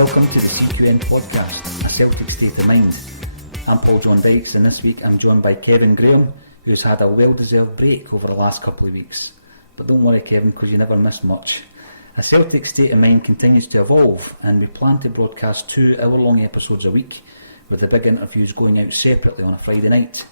Welcome to the CQN podcast, a Celtic State of Mind. I'm Paul John Dykes, and this week I'm joined by Kevin Graham, who's had a well-deserved break over the last couple of weeks. But don't worry, Kevin, because you never miss much. A Celtic State of Mind continues to evolve, and we plan to broadcast 2 hour-long episodes a week, with the big interviews going out separately on a Friday night.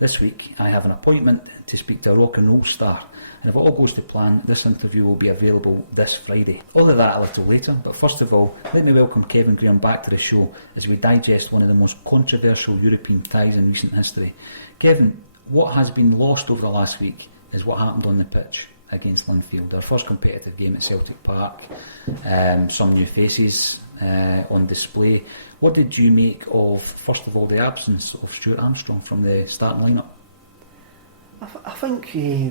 This week I have an appointment to speak to a rock and roll star, and if all goes to plan, this interview will be available this Friday. All of that a little later, but first of all, let me welcome Kevin Graham back to the show as we digest one of the most controversial European ties in recent history. Kevin, what has been lost over the last week is what happened on the pitch against Linfield. Our first competitive game at Celtic Park, some new faces on display. What did you make of, first of all, the absence of Stuart Armstrong from the starting lineup? I think the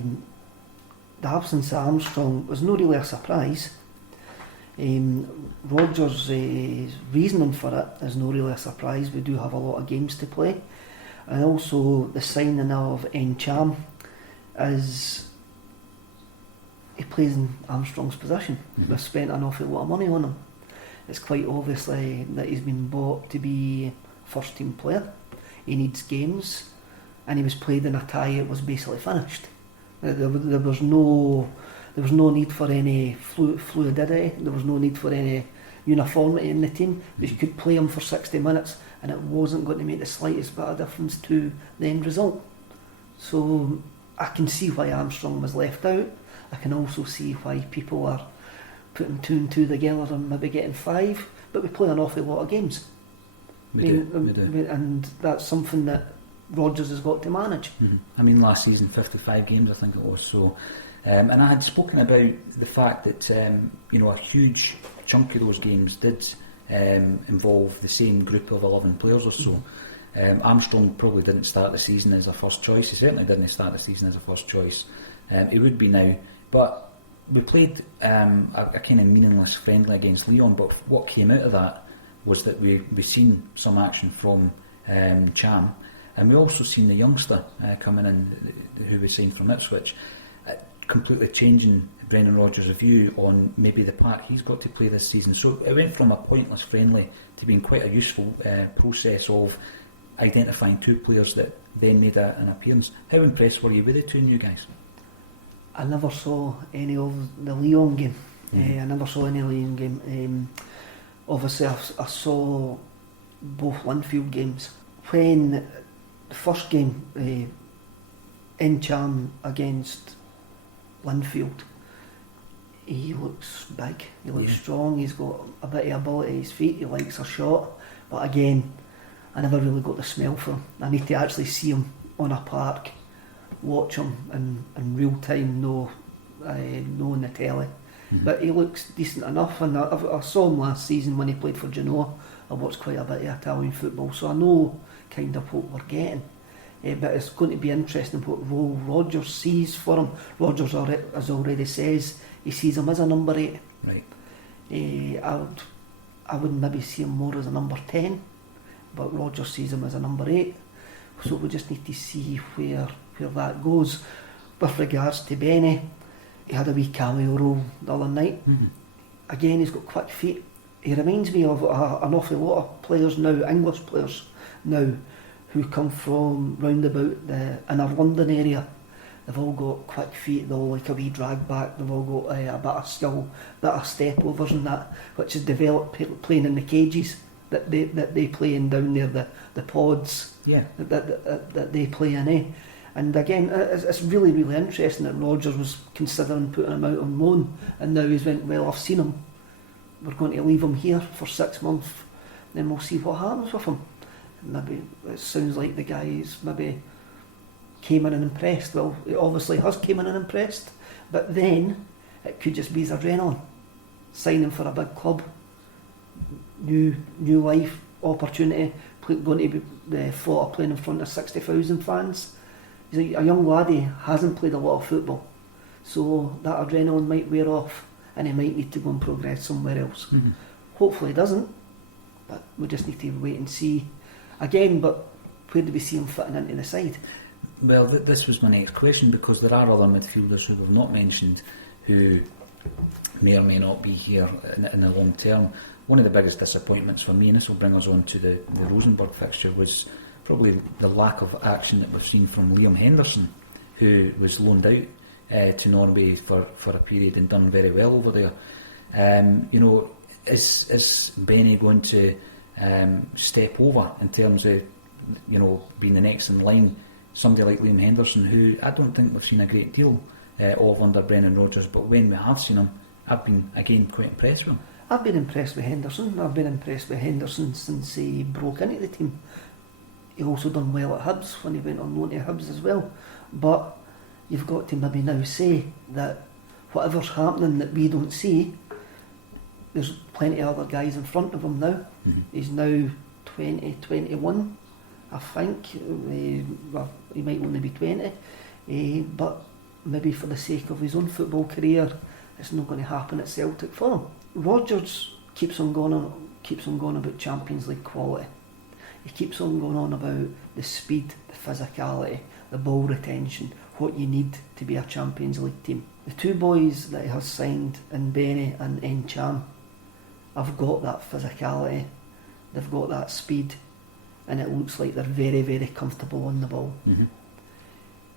absence of Armstrong was not really a surprise. Rodgers' reasoning for it is not really a surprise. We do have a lot of games to play, and also the signing of Encham is he plays in Armstrong's position. We've spent an awful lot of money on him. It's quite obviously that he's been bought to be a first team player. He needs games, and he was played in a tie that was basically finished. There was no need for any fluidity. There was no need for any uniformity in the team. You could play him for 60 minutes, and it wasn't going to make the slightest bit of difference to the end result. So I can see why Armstrong was left out. I can also see why people are putting 2 and 2 together and maybe getting 5, but we play an awful lot of games. We do. And that's something that Rodgers has got to manage. I mean, last season 55 games I think it was. So, and I had spoken about the fact that a huge chunk of those games did involve the same group of 11 players or so. Armstrong probably didn't start the season as a first choice. He certainly didn't start the season as a first choice. He would be now, but we played a kind of meaningless friendly against Lyon, but what came out of that was that we seen some action from Cham, and we also seen the youngster coming in who was signed from Ipswich, completely changing Brendan Rodgers' view on maybe the part he's got to play this season. So it went from a pointless friendly to being quite a useful process of identifying 2 players that then made an appearance. How impressed were you with the 2 new guys? I never saw any of the Lyon game. I never saw any Lyon game. Obviously, I saw both Linfield games. When the first game, Encham against Linfield, he looks big, he looks strong, he's got a bit of ability at his feet, he likes a shot. But again, I never really got the smell for him. I need to actually see him on a park, watch him in real time, know on the telly. But he looks decent enough, and I saw him last season when he played for Genoa. I watched quite a bit of Italian football, so I know kind of what we're getting. But it's going to be interesting what role Rodgers sees for him. Rodgers has already says he sees him as a number 8. Right. I would maybe see him more as a number 10, but Rodgers sees him as a number 8. So we just need to see where that goes. With regards to Benny, he had a wee cameo role the other night. Again, he's got quick feet. He reminds me of an awful lot of players now, English players now, who come from round about the inner London area. They've all got quick feet, they're all like a wee drag back, they've all got a bit of skill, bit of step overs and that, which is developed playing in the cages that they play in down there, the pods that they play in. And again, it's really, really interesting that Rodgers was considering putting him out on loan, and now he's went, well, I've seen him, we're going to leave him here for 6 months, then we'll see what happens with him. Maybe it sounds like the guys maybe came in and impressed. Well, he obviously has came in and impressed, but then it could just be his adrenaline, signing for a big club, new life, opportunity, going to be the thought of playing in front of 60,000 fans. He's a young laddie, hasn't played a lot of football, so that adrenaline might wear off and he might need to go and progress somewhere else. Hopefully he doesn't, but we just need to wait and see. Again, but where do we see him fitting into the side? Well, this was my next question, because there are other midfielders who we've not mentioned who may or may not be here in the long term. One of the biggest disappointments for me, and this will bring us on to the Rosenborg fixture, was probably the lack of action that we've seen from Liam Henderson, who was loaned out to Norway for a period and done very well over there. Is Benny going to step over in terms of being the next in line? Somebody like Liam Henderson, who I don't think we've seen a great deal of under Brendan Rodgers, but when we have seen him, I've been again quite impressed with him. I've been impressed with Henderson. I've been impressed with Henderson since he broke into the team. He also done well at Hibs when he went on loan to Hibs as well. But you've got to maybe now say that whatever's happening that we don't see, there's plenty of other guys in front of him now. Mm-hmm. He's now 20, 21, I think. He might only be 20. But maybe for the sake of his own football career, it's not going to happen at Celtic for him. Rodgers keeps on going about Champions League quality. He keeps on going on about the speed, the physicality, the ball retention, what you need to be a Champions League team. The two boys that he has signed, in Benny and Encham, have got that physicality, they've got that speed, and it looks like they're very, very comfortable on the ball. Mm-hmm.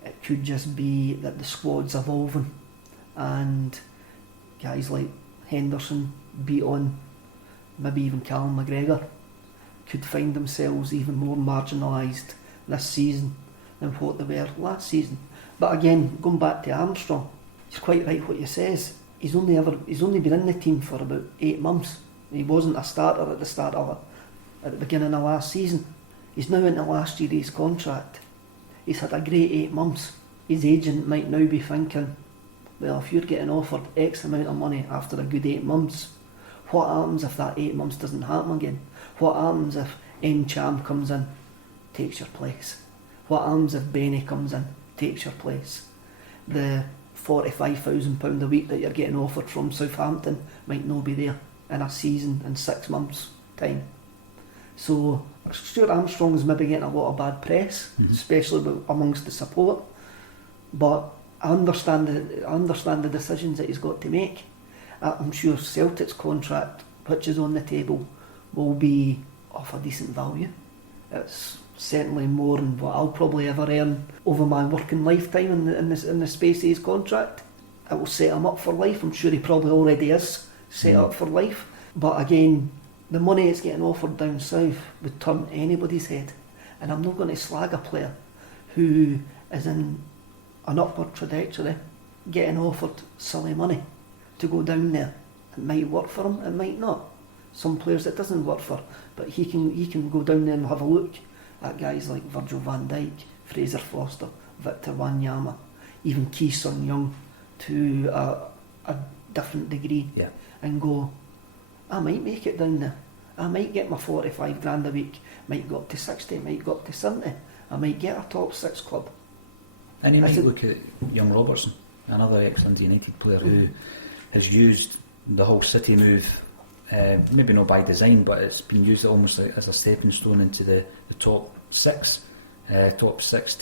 It could just be that the squad's evolving and guys like Henderson, Beaton, maybe even Callum McGregor could find themselves even more marginalised this season than what they were last season. But again, going back to Armstrong, he's quite right what he says. He's only been in the team for about 8 months. He wasn't a starter at the beginning of last season. He's now into last year of his contract. He's had a great 8 months. His agent might now be thinking, well, if you're getting offered X amount of money after a good 8 months, what happens if that 8 months doesn't happen again? What happens if Encham comes in, takes your place? What happens if Benny comes in, takes your place? The £45,000 a week that you're getting offered from Southampton might not be there in a season in 6 months' time. So Stuart Armstrong's maybe getting a lot of bad press, especially amongst the support, but I understand the decisions that he's got to make. I'm sure Celtic's contract, which is on the table, will be of a decent value. It's certainly more than what I'll probably ever earn over my working lifetime in the space of his contract. It will set him up for life. I'm sure he probably already is set up for life. But again, the money it's getting offered down south would turn anybody's head. And I'm not going to slag a player who is in an upward trajectory getting offered silly money to go down there. It might work for him, it might not. Some players it doesn't work for, but he can go down there and have a look at guys like Virgil van Dijk, Fraser Forster, Victor Wanyama, even Ki Sung Young to a different degree, and go, I might make it down there. I might get my 45 grand a week, might go up to 60, might go up to 70. I might get a top 6 club. And you might look at young Robertson, another ex-Dundee United player who has used the whole City move, maybe not by design, but it's been used almost as a stepping stone into the top 6 to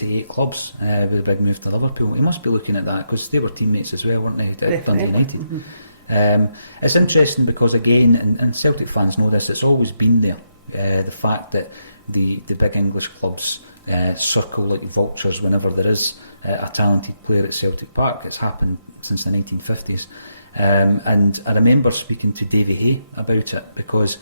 8 clubs with a big move to Liverpool. He must be looking at that because they were teammates as well, weren't they, at Dundee United? It's interesting because again, and Celtic fans know this, it's always been there, the fact that the big English clubs circle like vultures whenever there is a talented player at Celtic Park. It's happened since the 1950s. And I remember speaking to Davy Hay about it because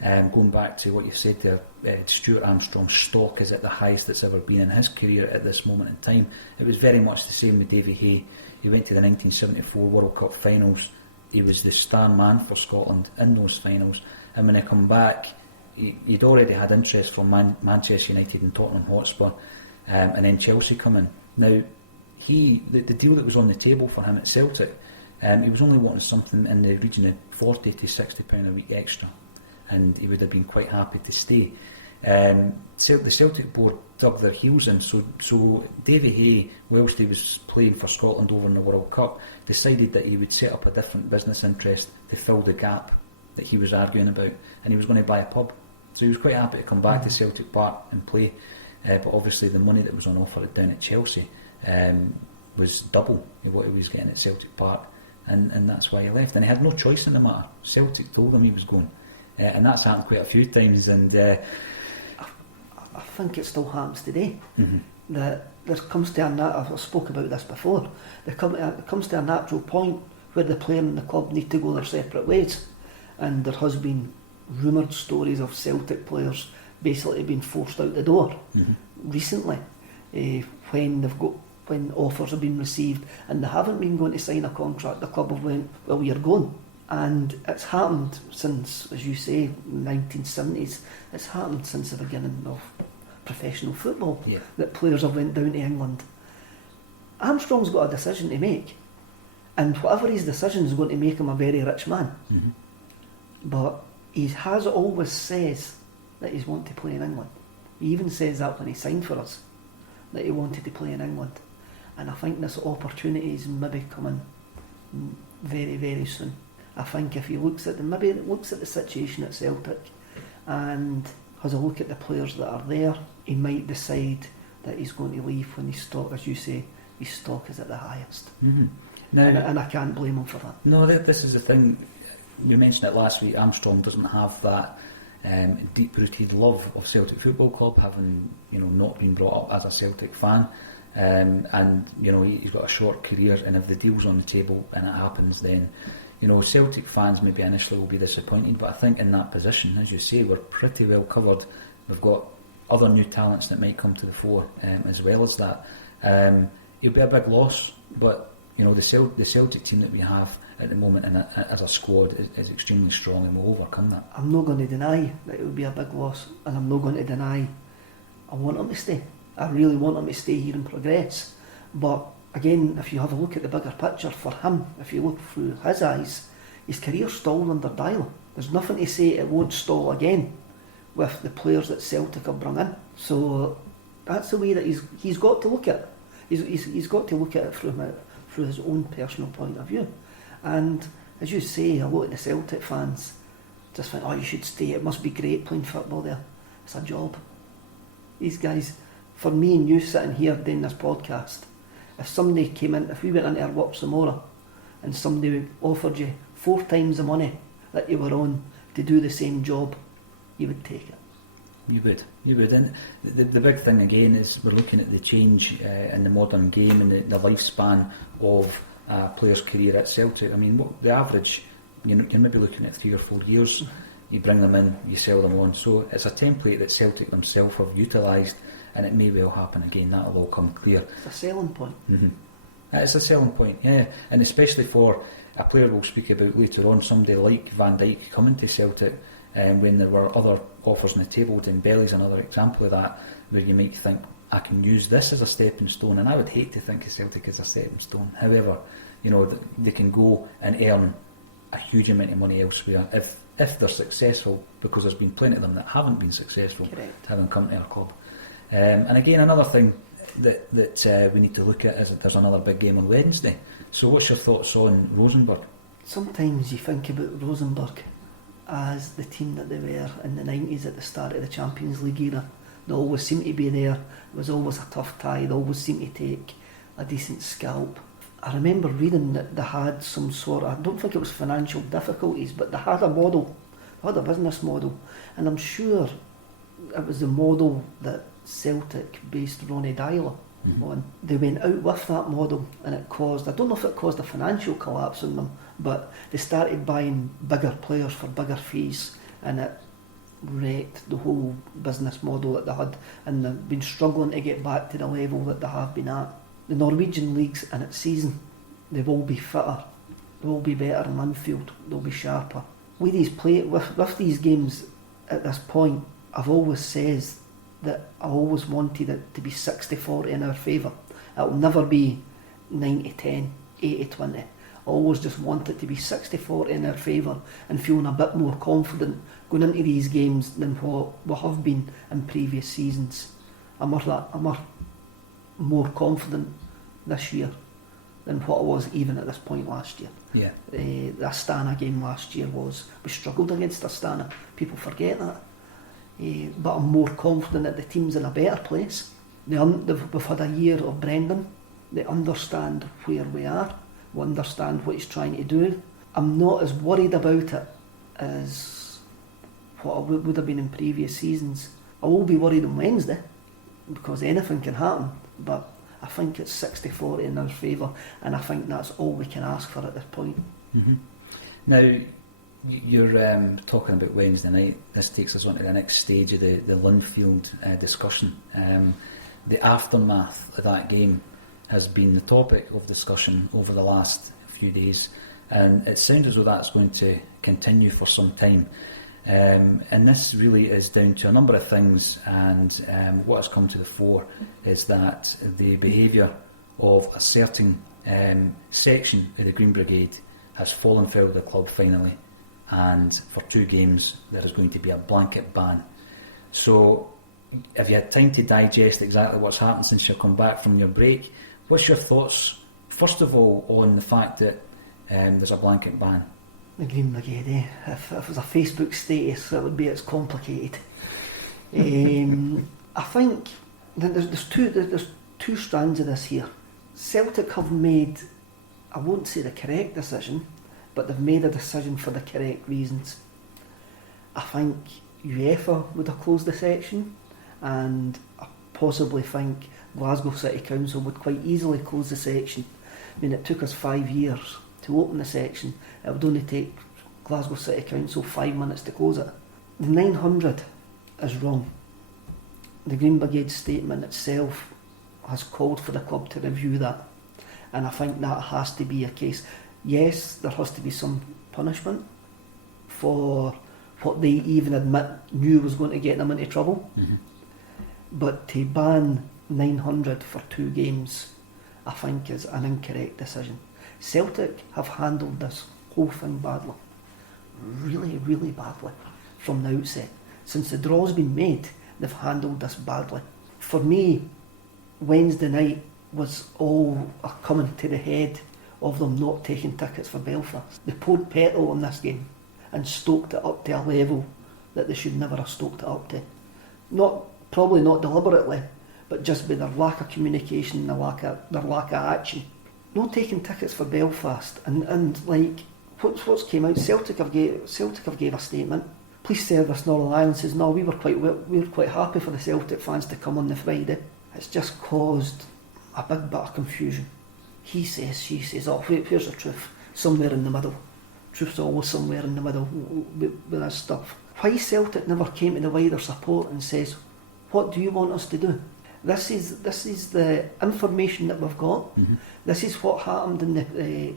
going back to what you've said there, Stuart Armstrong's stock is at the highest it's ever been in his career at this moment in time. It was very much the same with Davy Hay. He went to the 1974 World Cup finals. He was the star man for Scotland in those finals, and when he come back, he'd already had interest from Manchester United and Tottenham Hotspur, and then Chelsea come in. Now, the deal that was on the table for him at Celtic, he was only wanting something in the region of £40 to £60 a week extra, and he would have been quite happy to stay. The Celtic board dug their heels in, so Davy Hay, whilst he was playing for Scotland over in the World Cup, decided that he would set up a different business interest to fill the gap that he was arguing about, and he was going to buy a pub. So he was quite happy to come back to Celtic Park and play, but obviously the money that was on offer down at Chelsea was double what he was getting at Celtic Park. and that's why he left. And he had no choice in the matter. Celtic told him he was going, and that's happened quite a few times. And I think it still happens today. Mm-hmm. That there comes to I've spoke about this before. It comes to a natural point where the player and the club need to go their separate ways, and there has been rumoured stories of Celtic players basically being forced out the door recently, when offers have been received and they haven't been going to sign a contract. The club have went, well, you're going. And it's happened since, as you say, 1970s. It's happened since the beginning of professional football, that players have went down to England. Armstrong's got a decision to make, and whatever his decision is going to make him a very rich man. But he has always says that he's wanted to play in England. He even says that when he signed for us, that he wanted to play in England. And I think this opportunity is maybe coming very, very soon. I think if he looks at the situation at Celtic and has a look at the players that are there, he might decide that he's going to leave when his stock, as you say, his stock is at the highest. Now, and I can't blame him for that. No, this is the thing. You mentioned it last week. Armstrong doesn't have that deep-rooted love of Celtic Football Club, having not been brought up as a Celtic fan, and he's got a short career. And if the deal's on the table and it happens, then Celtic fans maybe initially will be disappointed. But I think in that position, as you say, we're pretty well covered. We've got other new talents that might come to the fore as well as that. It'll be a big loss, but the Celtic team that we have at the moment as a squad is extremely strong, and we'll overcome that. I'm not going to deny that it will be a big loss, and I'm not going to deny I want him to stay. I really want him to stay here and progress. But again, if you have a look at the bigger picture for him, if you look through his eyes, his career stalled under Dial. There's nothing to say it won't stall again with the players that Celtic have brought in. So that's the way that he's got to look at it. He's got to look at it through his own personal point of view. And as you say, a lot of the Celtic fans just think, oh, you should stay, it must be great playing football there. It's a job. These guys, for me and you sitting here doing this podcast, if somebody came in, if we went into our work tomorrow and somebody offered you 4 times the money that you were on to do the same job, you would take it. You would. And the big thing again is we're looking at the change in the modern game and the lifespan of a player's career at Celtic. I mean, the average, you're maybe looking at 3 or 4 years. You bring them in, you sell them on. So it's a template that Celtic themselves have utilised, and it may well happen again. That'll all come clear. It's a selling point. It's a selling point, yeah. And especially for a player we'll speak about later on, somebody like Van Dijk coming to Celtic, when there were other offers on the table. Dembele's another example of that, where you might think, I can use this as a stepping stone, and I would hate to think of Celtic as a stepping stone. However, they can go and earn a huge amount of money elsewhere if they're successful, because there's been plenty of them that haven't been successful. Correct. Having come to our club. And again, another thing that we need to look at is that there's another big game on Wednesday. So what's your thoughts on Rosenborg? Sometimes you think about Rosenborg as the team that they were in the 90s at the start of the Champions League era. They always seemed to be there. It was always a tough tie. They always seemed to take a decent scalp. I remember reading that they had some sort of, I don't think it was financial difficulties, but they had a model. They had a business model. And I'm sure it was the model that Celtic based Ronnie Dyler on. They went out with that model, and it caused, I don't know if it caused a financial collapse on them, but they started buying bigger players for bigger fees, and it wrecked the whole business model that they had, and they've been struggling to get back to the level that they have been at. The Norwegian leagues in its season, they will be fitter, they will be better in Linfield, they'll be sharper. With these games at this point, I've always says that I always wanted it to be 60-40 in our favour. It'll never be 90-10, 80-20. I always just want it to be 60-40 in our favour, and feeling a bit more confident going into these games than what we have been in previous seasons. I'm more confident this year than what I was even at this point last year. Yeah. The Astana game last year we struggled against Astana. People forget that. But I'm more confident that the team's in a better place. We've had a year of Brendan. They understand where we are. we understand what he's trying to do. I'm not as worried about it as what I would have been in previous seasons. I will be worried on Wednesday because anything can happen, but I think it's 60-40 in our favour, and I think that's all we can ask for at this point. Mm-hmm. Now, you're talking about Wednesday night. This takes us on to the next stage of the Linfield discussion. The aftermath of that game has been the topic of discussion over the last few days, and it sounds as though that's going to continue for some time. And this really is down to a number of things, and what has come to the fore is that the behaviour of a certain section of the Green Brigade has fallen foul of the club finally, and for 2 games there is going to be a blanket ban. So have you had time to digest exactly what's happened since you've come back from your break? What's your thoughts, first of all, on the fact that there's a blanket ban? The Green Brigade, if it was a Facebook status, it would be it's complicated. I think that there's two strands of this here. Celtic have made, I won't say the correct decision, but they've made a decision for the correct reasons. I think UEFA would have closed the section, and I possibly think Glasgow City Council would quite easily close the section. I mean, it took us 5 years to open the section. It would only take Glasgow City Council 5 minutes to close it. The 900 is wrong. The Green Brigade statement itself has called for the club to review that, and I think that has to be a case. Yes, there has to be some punishment for what they even admit knew was going to get them into trouble. Mm-hmm. But to ban 900 for 2 games, I think is an incorrect decision. Celtic have handled this whole thing badly. Really, really badly from the outset. Since the draw's been made, they've handled this badly. For me, Wednesday night was all a coming to the head of them not taking tickets for Belfast. They poured petrol on this game and stoked it up to a level that they should never have stoked it up to. Probably not deliberately, but just by their lack of communication, their lack of action. Not taking tickets for Belfast, and like what's came out. Celtic have gave a statement. Police Service Northern Ireland says no, we were quite happy for the Celtic fans to come on the Friday. It's just caused a big bit of confusion. He says, she says. Oh, here's the truth. Somewhere in the middle. Truth's always somewhere in the middle with this stuff. Why Celtic never came to the wider support and says, what do you want us to do? This is the information that we've got. Mm-hmm. This is what happened in the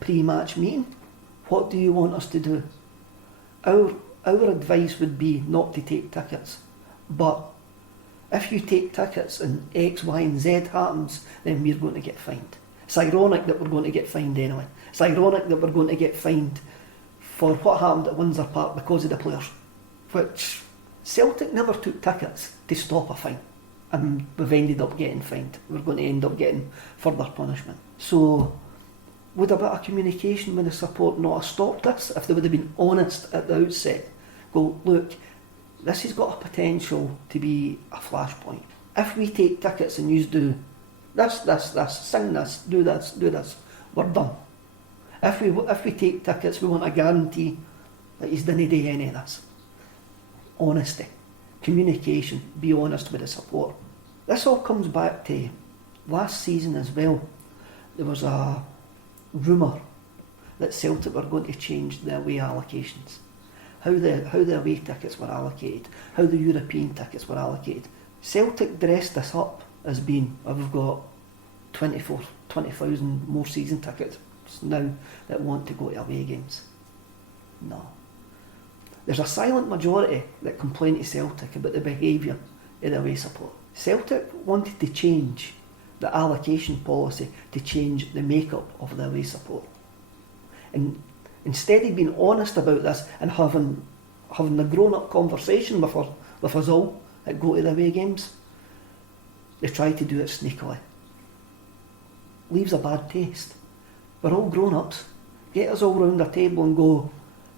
pre-match meeting. What do you want us to do? Our advice would be not to take tickets, but if you take tickets and X, Y and Z happens, then we're going to get fined. It's ironic that we're going to get fined anyway. It's ironic that we're going to get fined for what happened at Windsor Park because of the players, which Celtic never took tickets to stop a fine, and we've ended up getting fined. We're going to end up getting further punishment. So would a bit of communication with the support not have stopped us if they would have been honest at the outset? Go, look, this has got a potential to be a flashpoint. If we take tickets and you do this, sing this, do this, we're done. If we take tickets, we want a guarantee that he's didn't do any of this. Honesty, communication, be honest with the support. This all comes back to last season as well. There was a rumour that Celtic were going to change their away allocations. How the away tickets were allocated, how the European tickets were allocated. Celtic dressed this up as being, we've got 20,000 more season tickets now that want to go to away games. No. There's a silent majority that complain to Celtic about the behaviour of the away support. Celtic wanted to change the allocation policy to change the makeup of the away support. And instead of being honest about this and having a grown-up conversation with us all that go to the away games, they try to do it sneakily. Leaves a bad taste. We're all grown-ups. Get us all round a table and go,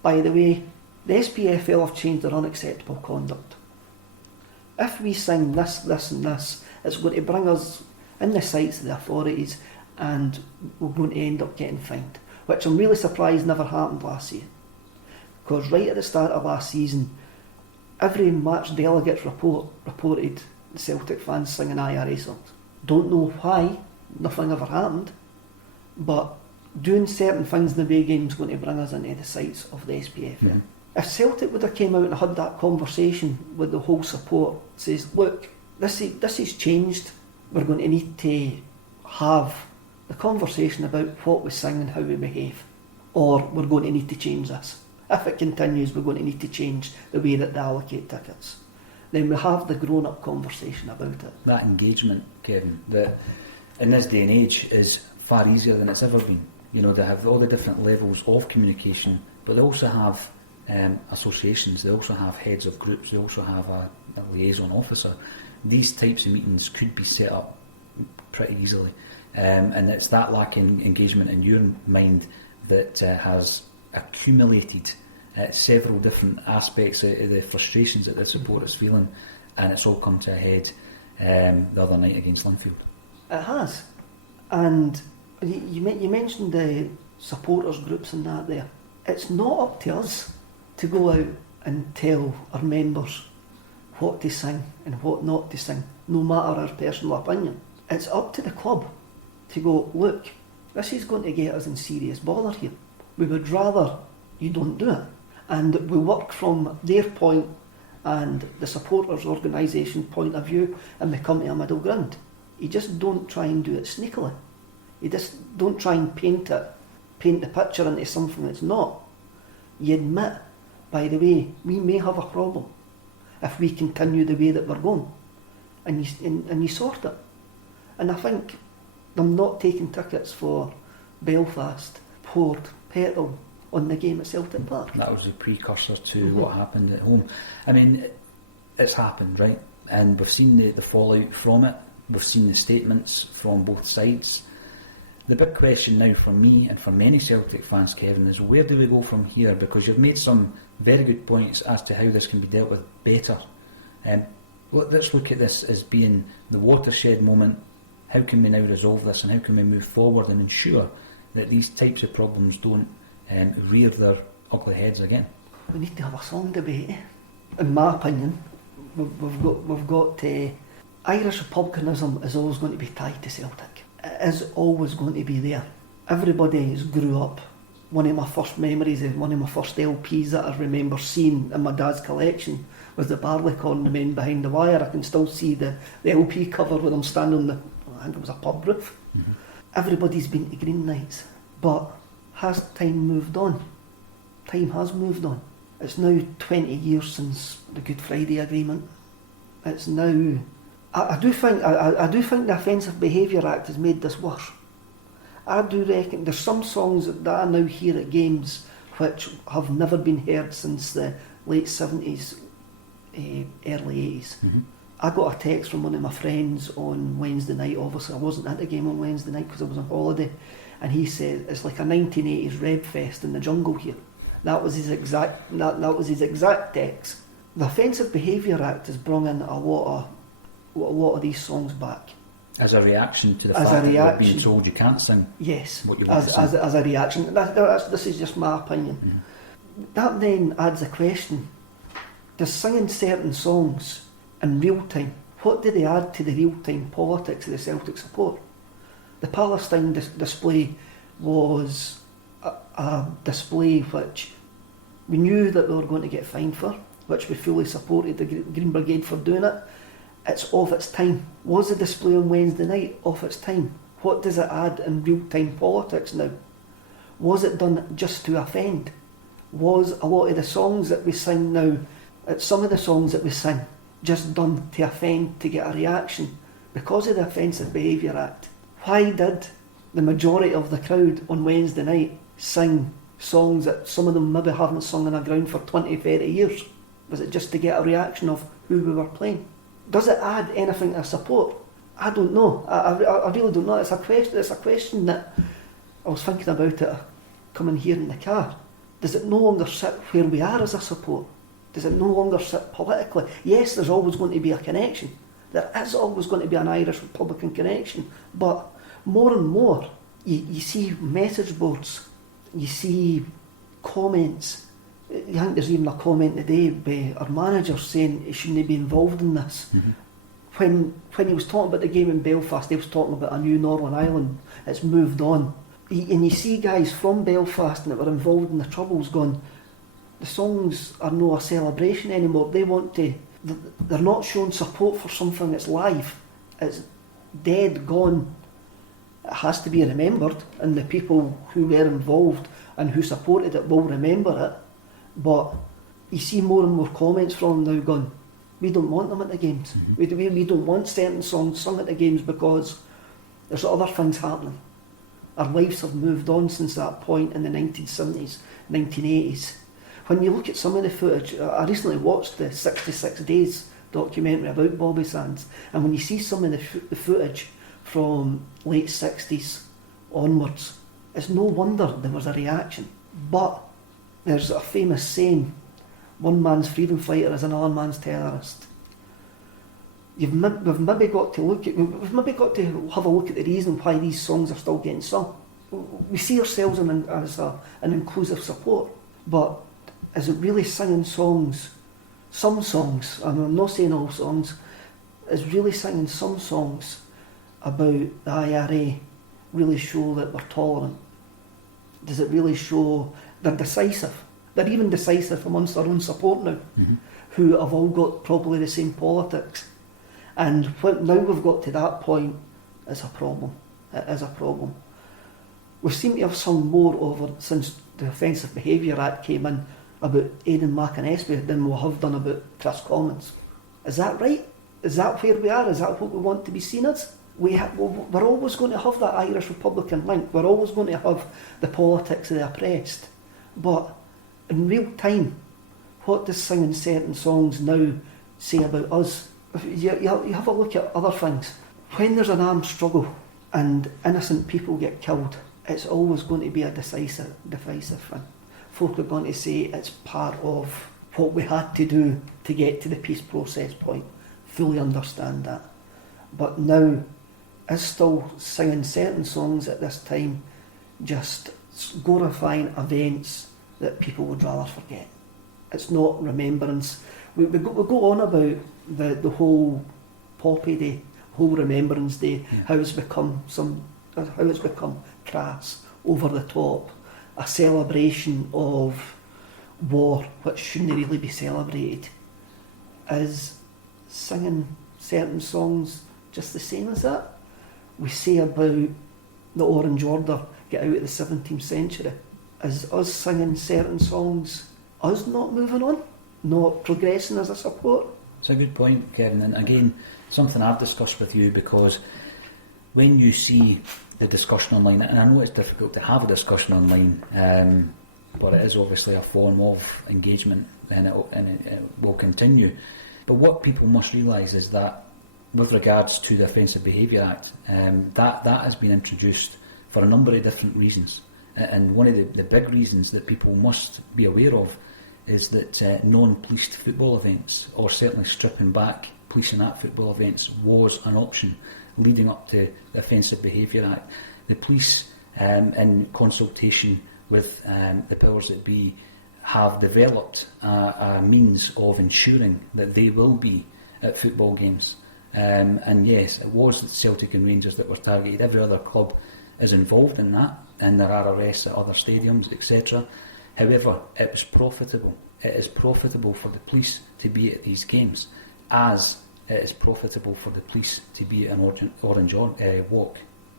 by the way, the SPFL have changed their unacceptable conduct. If we sing this and this, it's going to bring us in the sights of the authorities and we're going to end up getting fined, which I'm really surprised never happened last year. Because right at the start of last season, every match delegates reported the Celtic fans singing IRA songs. Don't know why, nothing ever happened, but doing certain things in the away game is going to bring us into the sights of the SPF. Mm-hmm. If Celtic would have came out and had that conversation with the whole support, says, look, this is changed, we're going to need to have the conversation about what we sing and how we behave, or we're going to need to change this. If it continues, we're going to need to change the way that they allocate tickets. Then we have the grown-up conversation about it. That engagement, Kevin, that in this day and age is far easier than it's ever been. You know, they have all the different levels of communication, but they also have associations, they also have heads of groups, they also have a liaison officer. These types of meetings could be set up pretty easily, and it's that lack of engagement in your mind that has accumulated several different aspects of the frustrations that the support is feeling, and it's all come to a head the other night against Linfield. It has. And you mentioned the supporters groups and that there. It's not up to us to go out and tell our members what to sing and what not to sing, no matter our personal opinion. It's up to the club to go, look, this is going to get us in serious bother here. We would rather you don't do it. And we work from their point and the supporters' organisation point of view, and we come to a middle ground. You just don't try and do it sneakily. You just don't try and paint the picture into something it's not. You admit, by the way, we may have a problem if we continue the way that we're going, and you sort it. And I think them not taking tickets for Belfast poured petrol on the game at Celtic Park. That was the precursor to what happened at home. I mean, it's happened, right? And we've seen the fallout from it. We've seen the statements from both sides. The big question now for me and for many Celtic fans, Kevin, is where do we go from here? Because you've made some very good points as to how this can be dealt with better. Let's look at this as being the watershed moment. How can we now resolve this, and how can we move forward and ensure that these types of problems don't rear their ugly heads again? We need to have a song debate. In my opinion, we've got Irish republicanism is always going to be tied to Celtic. It is always going to be there. Everybody's grew up. One of my first memories of one of my first LPs that I remember seeing in my dad's collection was the Barleycorn, the Men Behind the Wire. I can still see the LP cover with them standing on the, I think it was a pub roof. Mm-hmm. Everybody's been to Green Nights, but has time moved on? Time has moved on. It's now 20 years since the Good Friday Agreement. It's now... I do think the Offensive Behaviour Act has made this worse. I do reckon there's some songs that I now hear at games which have never been heard since the late 70s, early 80s. Mm-hmm. I got a text from one of my friends on Wednesday night. Obviously I wasn't at the game on Wednesday night because I was on holiday, and he said it's like a 1980s Red Fest in the jungle here. That was his exact text. The Offensive Behaviour Act has brought in a lot of these songs back. As a reaction to the fact that you're being told you can't sing. Yes, what you want to sing. As a reaction. This is just my opinion. Mm-hmm. That then adds a question. Does singing certain songs in real time, what do they add to the real time politics of the Celtic support? The Palestine display was a display which we knew that we were going to get fined for, which we fully supported the Green Brigade for doing it. It's of its time. Was the display on Wednesday night of its time? What does it add in real-time politics now? Was it done just to offend? Was a lot of the songs that we sing now, some of the songs that we sing, just done to offend, to get a reaction? Because of the Offensive Behaviour Act, why did the majority of the crowd on Wednesday night sing songs that some of them maybe haven't sung on the ground for 20, 30 years? Was it just to get a reaction of who we were playing? Does it add anything to support? I don't know. I really don't know. It's a question that I was thinking about it coming here in the car. Does it no longer sit where we are as a support? Does it no longer sit politically? Yes, there's always going to be a connection. There is always going to be an Irish Republican connection. But more and more, you see message boards, you see comments. I think there's even a comment today by our manager saying he shouldn't be involved in this. When he was talking about the game in Belfast, he was talking about a new Northern Ireland. It's moved on. And you see guys from Belfast and that were involved in the Troubles going, the songs are not a celebration anymore. They want to, they're not showing support for something that's live. It's dead, gone. It has to be remembered, and the people who were involved and who supported it will remember it. But you see more and more comments from them now going, we don't want them at the games. We don't want certain songs sung at the games because there's other things happening. Our lives have moved on since that point in the 1970s, 1980s. When you look at some of the footage, I recently watched the 66 Days documentary about Bobby Sands, and when you see some of the footage from late 60s onwards, it's no wonder there was a reaction. But there's a famous saying, one man's freedom fighter is another man's terrorist. We've maybe got to have a look at the reason why these songs are still getting sung. We see ourselves as an inclusive support, but is it really singing songs, some songs, and I'm not saying all songs, is really singing some songs about the IRA really show that we're tolerant? Does it really show they're decisive? They're even decisive amongst our own support now, who have all got probably the same politics. And now we've got to that point, it's a problem. It is a problem. We seem to have sung more over, since the Offensive Behaviour Act came in, about Aidan McAnespie than we have done about Chris Commons. Is that right? Is that where we are? Is that what we want to be seen as? We're always going to have that Irish Republican link. We're always going to have the politics of the oppressed. But in real time, what does singing certain songs now say about us? You have a look at other things. When there's an armed struggle and innocent people get killed, it's always going to be a divisive thing. Folk are going to say it's part of what we had to do to get to the peace process point. Fully understand that. But now, is still singing certain songs at this time just glorifying events that people would rather forget. It's not remembrance. We go on about the whole Poppy Day, whole Remembrance Day, how it's become crass, over the top, a celebration of war which shouldn't really be celebrated. Is singing certain songs just the same as that? We say about the Orange Order, get out of the 17th century. Is us singing certain songs us not moving on, not progressing as a support? It's a good point, Kevin, and again, something I've discussed with you, because when you see the discussion online, and I know it's difficult to have a discussion online, but it is obviously a form of engagement, and it will continue. But what people must realise is that with regards to the Offensive Behaviour Act, that has been introduced for a number of different reasons. And one of the big reasons that people must be aware of is that non-policed football events, or certainly stripping back policing at football events, was an option leading up to the Offensive Behaviour Act. The police, in consultation with the powers that be, have developed a means of ensuring that they will be at football games. And yes, it was Celtic and Rangers that were targeted. Every other club is involved in that, and there are arrests at other stadiums, etc. However, it was profitable. It is profitable for the police to be at these games, as it is profitable for the police to be at an orange walk,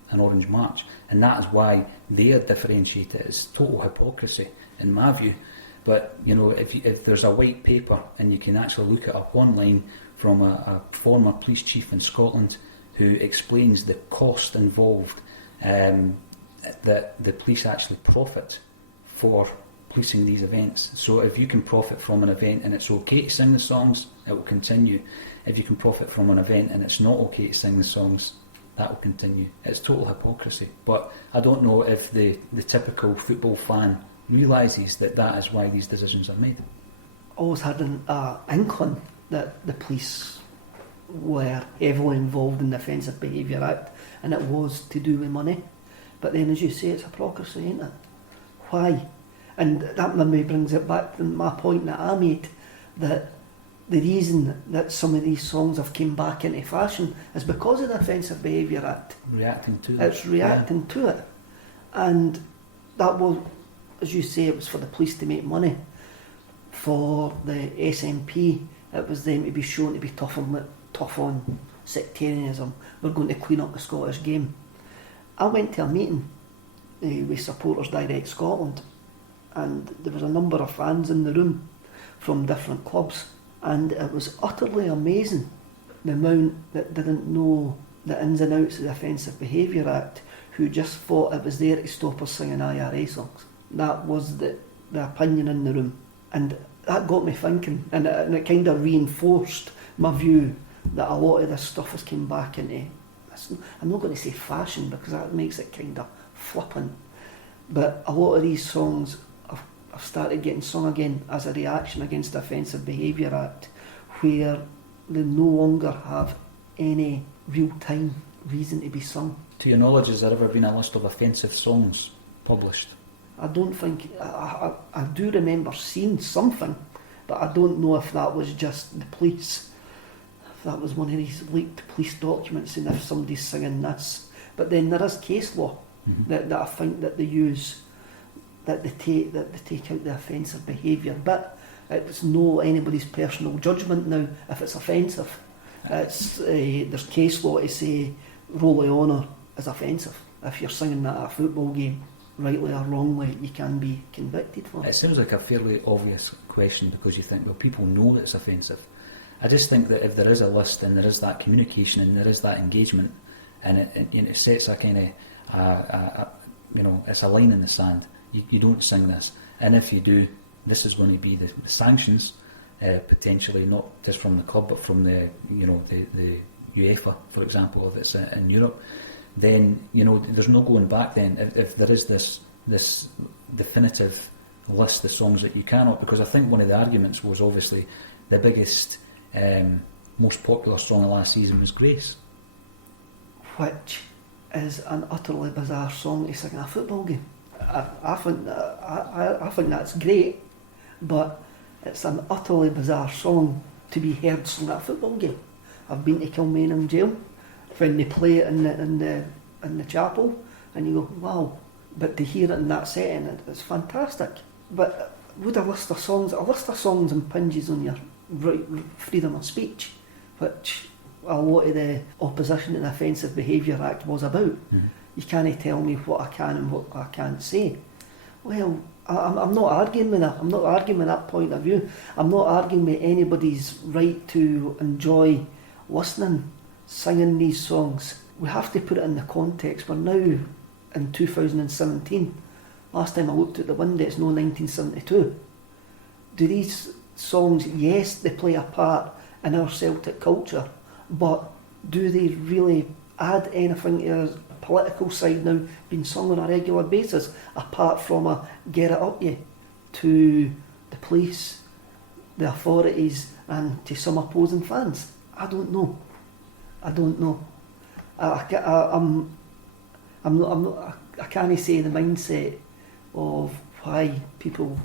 an orange march, and that is why they are differentiated. It's total hypocrisy, in my view. But you know, if there's a white paper and you can actually look it up online from a former police chief in Scotland who explains the cost involved, that the police actually profit for policing these events. So if you can profit from an event and it's okay to sing the songs, it will continue. If you can profit from an event and it's not okay to sing the songs, that will continue. It's total hypocrisy. But I don't know if the typical football fan realises that is why these decisions are made. Always had an inkling that the police were heavily involved in the Offensive Behaviour Act, and it was to do with money. But then, as you say, it's hypocrisy, ain't it? Why? And that maybe brings it back to my point that I made, that the reason that some of these songs have came back into fashion is because of the Offensive Behaviour Act. Reacting to it. It's reacting to it. And that was, as you say, it was for the police to make money. For the SNP, it was them to be shown to be tough on sectarianism. We're going to clean up the Scottish game. I went to a meeting with Supporters Direct Scotland, and there was a number of fans in the room from different clubs, and it was utterly amazing the amount that didn't know the ins and outs of the Offensive Behaviour Act, who just thought it was there to stop us singing IRA songs. That was the opinion in the room, and that got me thinking, and it kind of reinforced my view that a lot of this stuff has come back into, I'm not going to say fashion because that makes it kind of flippant, but a lot of these songs have started getting sung again as a reaction against the Offensive Behaviour Act, where they no longer have any real-time reason to be sung. To your knowledge, has there ever been a list of offensive songs published? I don't think, I do remember seeing something, but I don't know if that was just the police, if that was one of these leaked police documents, and if somebody's singing this. But then there is case law that I think that they use, that they take out the offensive behaviour, but it's no anybody's personal judgment now if it's offensive. It's there's case law to say roll of honour is offensive. If you're singing that at a football game, rightly or wrongly, you can be convicted for it. It sounds like a fairly obvious question because you think, well, people know that it's offensive. I just think that if there is a list and there is that communication and there is that engagement, and it sets a kind of it's a line in the sand. You don't sing this, and if you do, this is going to be the sanctions, potentially not just from the club but from the UEFA, for example, if it's in Europe. Then there's no going back. Then if there is this definitive list of songs that you cannot, because I think one of the arguments was obviously the biggest, most popular song of last season was Grace, which is an utterly bizarre song to sing at a football game. I think that's great, but it's an utterly bizarre song to be heard sung at a football game. I've been to Kilmainham jail when they play it in the chapel, and you go, wow! But to hear it in that setting, it's fantastic. But would a list of songs impinges on your freedom of speech, which a lot of the opposition to the Offensive Behaviour Act was about. You can't tell me what I can and what I can't say. Well, I'm not arguing with that. I'm not arguing with that point of view. I'm not arguing with anybody's right to enjoy listening, singing these songs. We have to put it in the context. We're now in 2017. Last time I looked at the window, it's no 1972. Do these songs, yes, they play a part in our Celtic culture, but do they really add anything to our political side now, being sung on a regular basis, apart from a get it up you to the police, the authorities, and to some opposing fans? I don't know. I can't say the mindset of why people,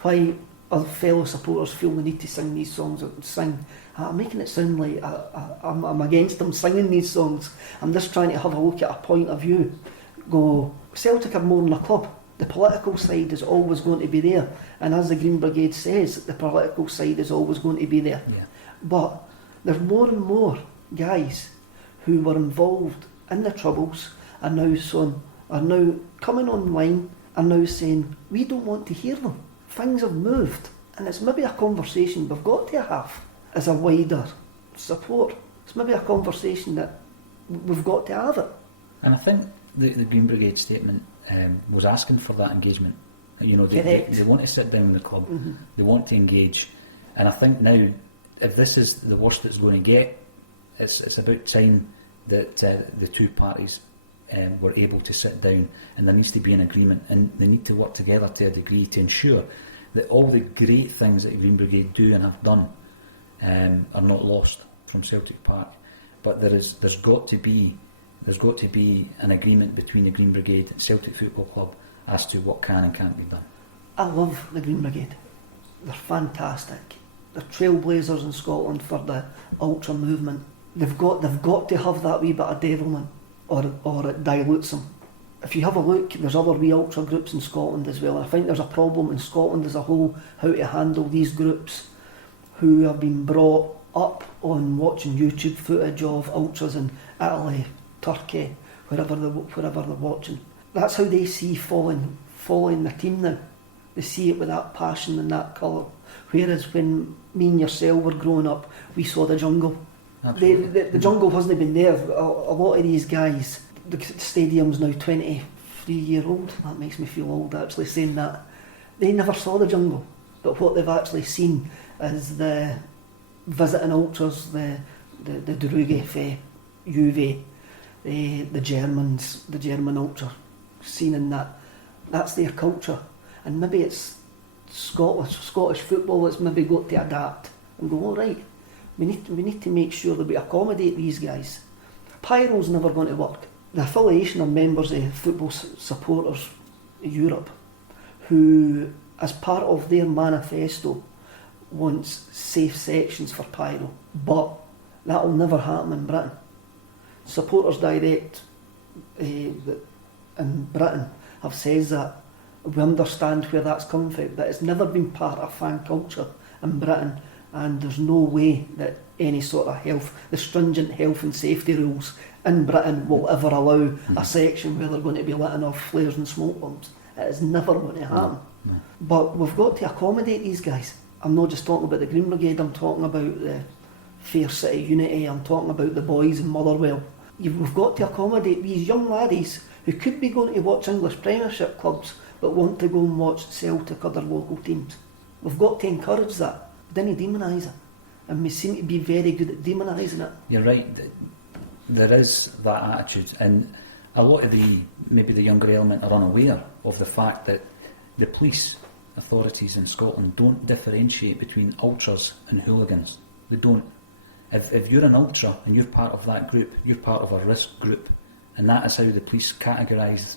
why other fellow supporters feel the need to sing these songs or sing. I'm making it sound like I'm against them singing these songs. I'm just trying to have a look at a point of view. Go, Celtic are more than a club. The political side is always going to be there. And as the Green Brigade says, the political side is always going to be there. Yeah. But there's more and more guys who were involved in the Troubles are now coming online and now saying, we don't want to hear them. Things have moved. And it's maybe a conversation we've got to have as a wider support. It's maybe a conversation that we've got to have it. And I think the Green Brigade statement was asking for that engagement. They want to sit down in the club, they want to engage, and I think now, if this is the worst it's going to get, it's about time that the two parties were able to sit down, and there needs to be an agreement, and they need to work together to a degree to ensure that all the great things that Green Brigade do and have done are not lost from Celtic Park. But there's got to be an agreement between the Green Brigade and Celtic Football Club as to what can and can't be done. I love the Green Brigade. They're fantastic. They're trailblazers in Scotland for the ultra movement. They've got to have that wee bit of devilment, or it dilutes them. If you have a look, there's other wee ultra groups in Scotland as well. I think there's a problem in Scotland as a whole how to handle these groups who have been brought up on watching YouTube footage of ultras in Italy, Turkey, wherever they're watching. That's how they see following the team now. They see it with that passion and that colour. Whereas when me and yourself were growing up, we saw the jungle. The jungle hasn't been there. A lot of these guys, the stadium's now 23-year-old. That makes me feel old actually saying that. They never saw the jungle, but what they've actually seen is the visiting ultras, the Dedryck, Juve, the Germans, the German ultra scene in that. That's their culture. And maybe it's Scottish football that's maybe got to adapt and go, all right, we need to make sure that we accommodate these guys. Pyro's never going to work. The affiliation of members of football supporters in Europe who, as part of their manifesto, wants safe sections for pyro, but that will never happen in Britain. Supporters Direct in Britain have said that. We understand where that's coming from, but it's never been part of fan culture in Britain, and there's no way that any sort of the stringent health and safety rules in Britain will ever allow a section where they're going to be letting off flares and smoke bombs. It is never going to happen. No. But we've got to accommodate these guys. I'm not just talking about the Green Brigade, I'm talking about the Fair City Unity, I'm talking about the boys in Motherwell. We've got to accommodate these young laddies who could be going to watch English Premiership clubs but want to go and watch Celtic or their local teams. We've got to encourage that. We didn't demonise it. And we seem to be very good at demonising it. You're right. There is that attitude, and a lot of maybe the younger element are unaware of the fact that the police authorities in Scotland don't differentiate between ultras and hooligans. They don't. If you're an ultra and you're part of that group, you're part of a risk group, and that is how the police categorise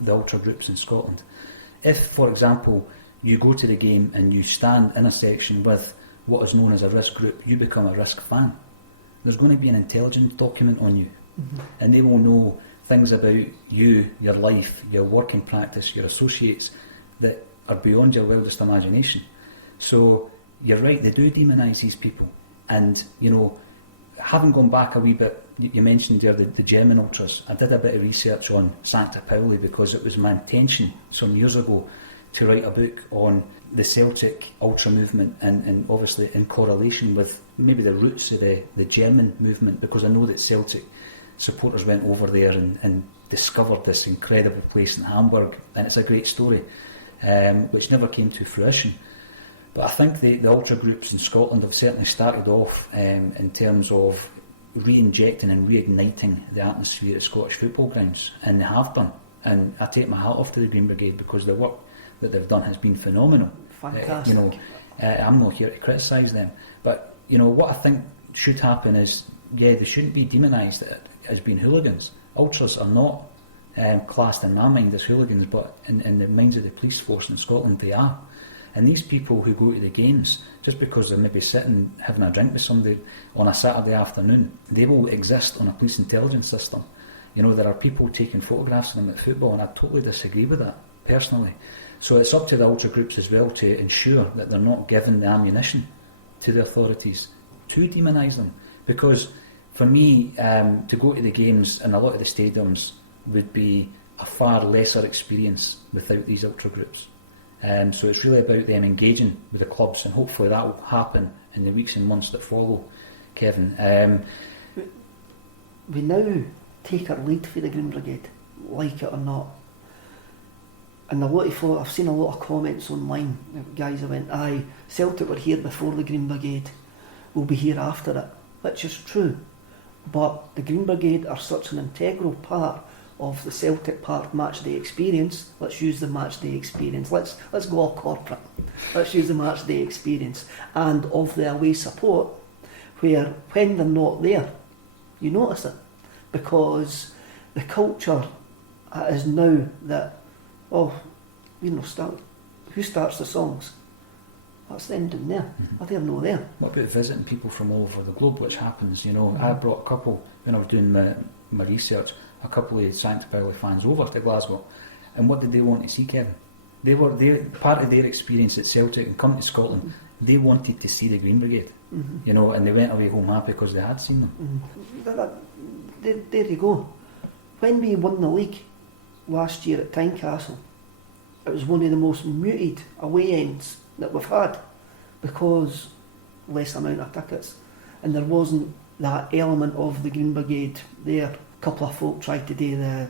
the ultra groups in Scotland. If, for example, you go to the game and you stand in a section with what is known as a risk group, you become a risk fan. There's going to be an intelligence document on you, and they will know things about you, your life, your working practice, your associates that are beyond your wildest imagination. So you're right, they do demonise these people. And, having gone back a wee bit, you mentioned there the German ultras. I did a bit of research on Sancta Pauli because it was my intention some years ago to write a book on the Celtic ultra movement and obviously in correlation with maybe the roots of the German movement, because I know that Celtic supporters went over there and discovered this incredible place in Hamburg, and it's a great story, which never came to fruition. But I think the ultra groups in Scotland have certainly started off in terms of re-injecting and reigniting the atmosphere at Scottish football grounds, and they have done. And I take my hat off to the Green Brigade because the work that they've done has been phenomenal. Fantastic. I'm not here to criticise them, but what I think should happen is, they shouldn't be demonised as being hooligans. Ultras are not classed in my mind as hooligans, but in the minds of the police force in Scotland they are. And these people who go to the games, just because they're maybe sitting having a drink with somebody on a Saturday afternoon, they will exist on a police intelligence system. There are people taking photographs of them at football, and I totally disagree with that, personally. So it's up to the ultra groups as well to ensure that they're not given the ammunition to the authorities to demonise them. Because for me, to go to the games in a lot of the stadiums would be a far lesser experience without these ultra groups. So it's really about them engaging with the clubs, and hopefully that will happen in the weeks and months that follow, Kevin. We now take our lead for the Green Brigade, like it or not. And I've seen a lot of comments online. Guys have went, aye, Celtic were here before the Green Brigade, we'll be here after it, which is true. But the Green Brigade are such an integral part of the Celtic Park match day experience, let's use the match day experience. Let's go all corporate. Let's use the match day experience. And of the away support, where when they're not there, you notice it. Because the culture is now that, who starts the songs? That's them down there. They're not there. What about visiting people from all over the globe, which happens, I brought a couple, when I was doing my research, a couple of Saint Pauli fans over to Glasgow, and what did they want to see, Kevin? They part of their experience at Celtic and coming to Scotland, they wanted to see the Green Brigade, and they went away home happy because they had seen them. There you go. When we won the league last year at Tynecastle, it was one of the most muted away ends that we've had, because less amount of tickets, and there wasn't that element of the Green Brigade there. A couple of folk tried to do the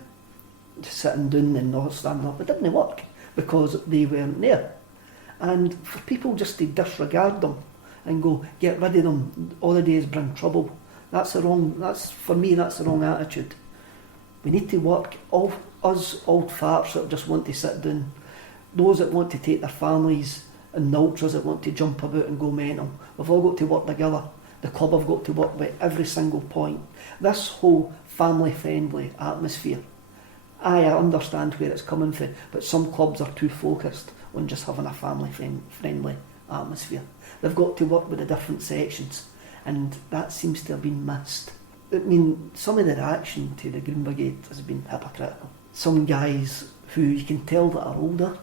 sitting down and not standing up. It didn't work because they weren't there. And for people just to disregard them and go, get rid of them, all the days bring trouble, that's the wrong attitude. We need to work, all us old farts that just want to sit down, those that want to take their families, and the ultras that want to jump about and go mental. We've all got to work together. The club have got to work with every single point. This whole family-friendly atmosphere, I understand where it's coming from, but some clubs are too focused on just having a family-friendly atmosphere. They've got to work with the different sections, and that seems to have been missed. I mean, some of the reaction to the Green Brigade has been hypocritical. Some guys who you can tell that are older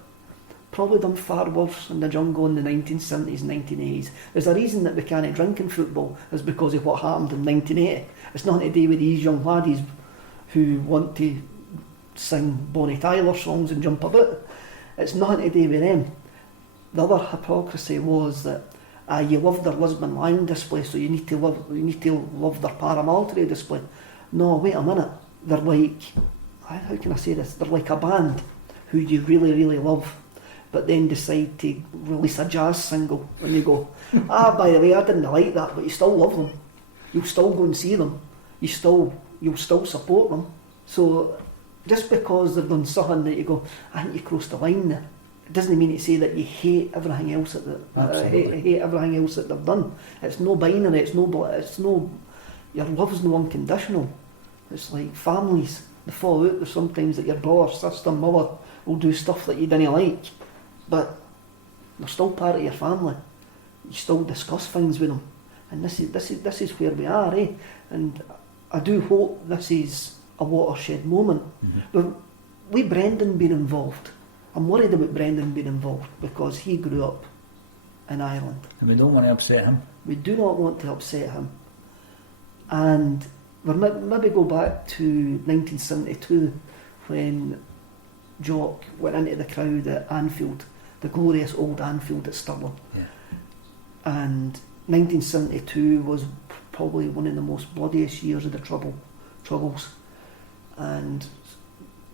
probably done far worse in the jungle in the 1970s and 1980s. There's a reason that we can't drink in football, is because of what happened in 1980. It's nothing to do with these young laddies who want to sing Bonnie Tyler songs and jump about. It's nothing to do with them. The other hypocrisy was that you love their Lisbon Lion display, so you need to love their paramilitary display. No, wait a minute. They're like, how can I say this? They're like a band who you really, really love, but then decide to release a jazz single, and you go, by the way, I didn't like that, but you still love them. You'll still go and see them. You'll still support them. So just because they've done something that you go, I think you crossed the line there, it doesn't mean to say that you hate everything else hate everything else that they've done. It's no binary. It's no. Your love's no unconditional. It's like families. They fall out. There's sometimes that your brother, sister, mother will do stuff that you didn't like, but they're still part of your family. You still discuss things with them, and this is where we are, eh? And I do hope this is a watershed moment. But with Brendan being involved, I'm worried about Brendan being involved because he grew up in Ireland. And we don't want to upset him. We do not want to upset him. And we'll maybe go back to 1972 when Jock went into the crowd at Anfield, the glorious old Anfield at Stirling. Yeah. And 1972 was probably one of the most bloodiest years of the Troubles. And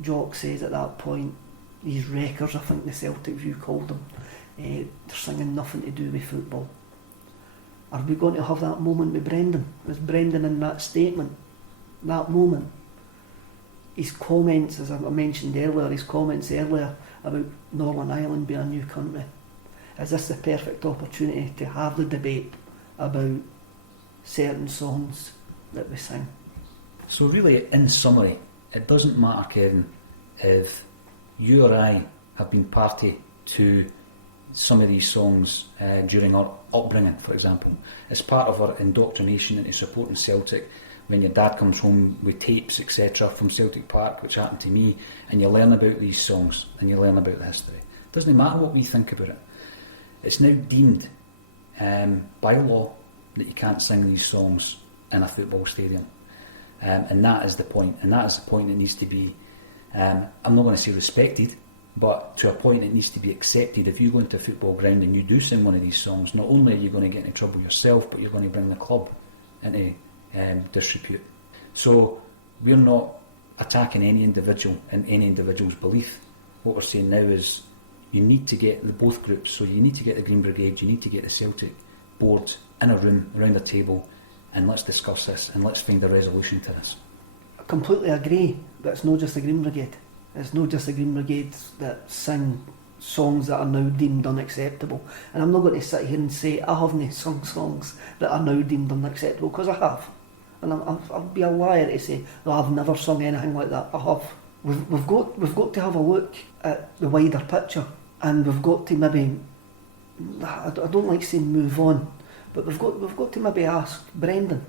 Jock says at that point, these wreckers, I think the Celtic View called them, they're singing nothing to do with football. Are we going to have that moment with Brendan? Was Brendan in that statement, that moment? His comments, as I mentioned earlier, about Northern Ireland being a new country. Is this the perfect opportunity to have the debate about certain songs that we sing? So really, in summary, it doesn't matter, Kevin, if you or I have been party to some of these songs during our upbringing, for example. It's part of our indoctrination into supporting Celtic. When your dad comes home with tapes, etc., from Celtic Park, which happened to me, and you learn about these songs and you learn about the history. It doesn't matter what we think about it. It's now deemed by law that you can't sing these songs in a football stadium. And that is the point. And that is the point that needs to be, I'm not going to say respected, but to a point it needs to be accepted. If you go into a football ground and you do sing one of these songs, not only are you going to get into trouble yourself, but you're going to bring the club into disrepute. So we're not attacking any individual and any individual's belief. What we're saying now is you need to get both groups, so you need to get the Green Brigade, you need to get the Celtic board in a room, around a table, and let's discuss this and let's find a resolution to this. completely agree, but it's not just the Green Brigade. It's not just the Green Brigade that sing songs that are now deemed unacceptable. And I'm not going to sit here and say I haven't sung songs that are now deemed unacceptable, because I have. And I'll be a liar to say that I've never sung anything like that. I have. We've got to have a look at the wider picture, and we've got to maybe, I don't like saying move on, but we've got to maybe ask Brendan.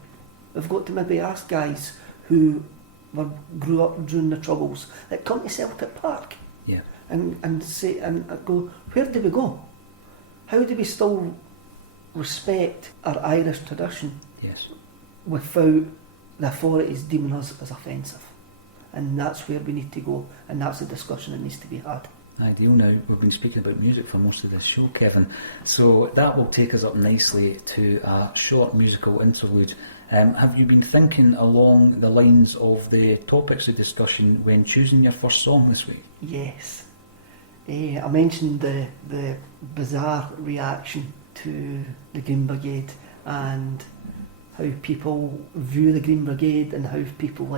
We've got to maybe ask guys who grew up during the Troubles that come to Celtic Park, yeah, and say and go, where do we go? How do we still respect our Irish tradition? yes, Without the authorities deeming us as offensive? And that's where we need to go, and that's the discussion that needs to be had. Ideal. Now, we've been speaking about music for most of this show, Kevin, so that will take us up nicely to a short musical interlude. Have you been thinking along the lines of the topics of discussion when choosing your first song this week? Yes. I mentioned the bizarre reaction to the Green Brigade, and how people view the Green Brigade, and how people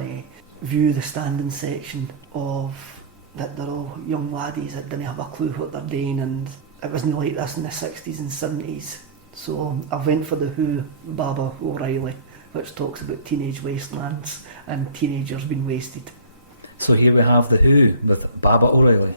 view the standing section of that they're all young laddies that didn't have a clue what they're doing, and it wasn't like this in the 60s and 70s. So I went for the Who, Baba O'Reilly, which talks about teenage wastelands and teenagers being wasted. So here we have the Who with Baba O'Reilly.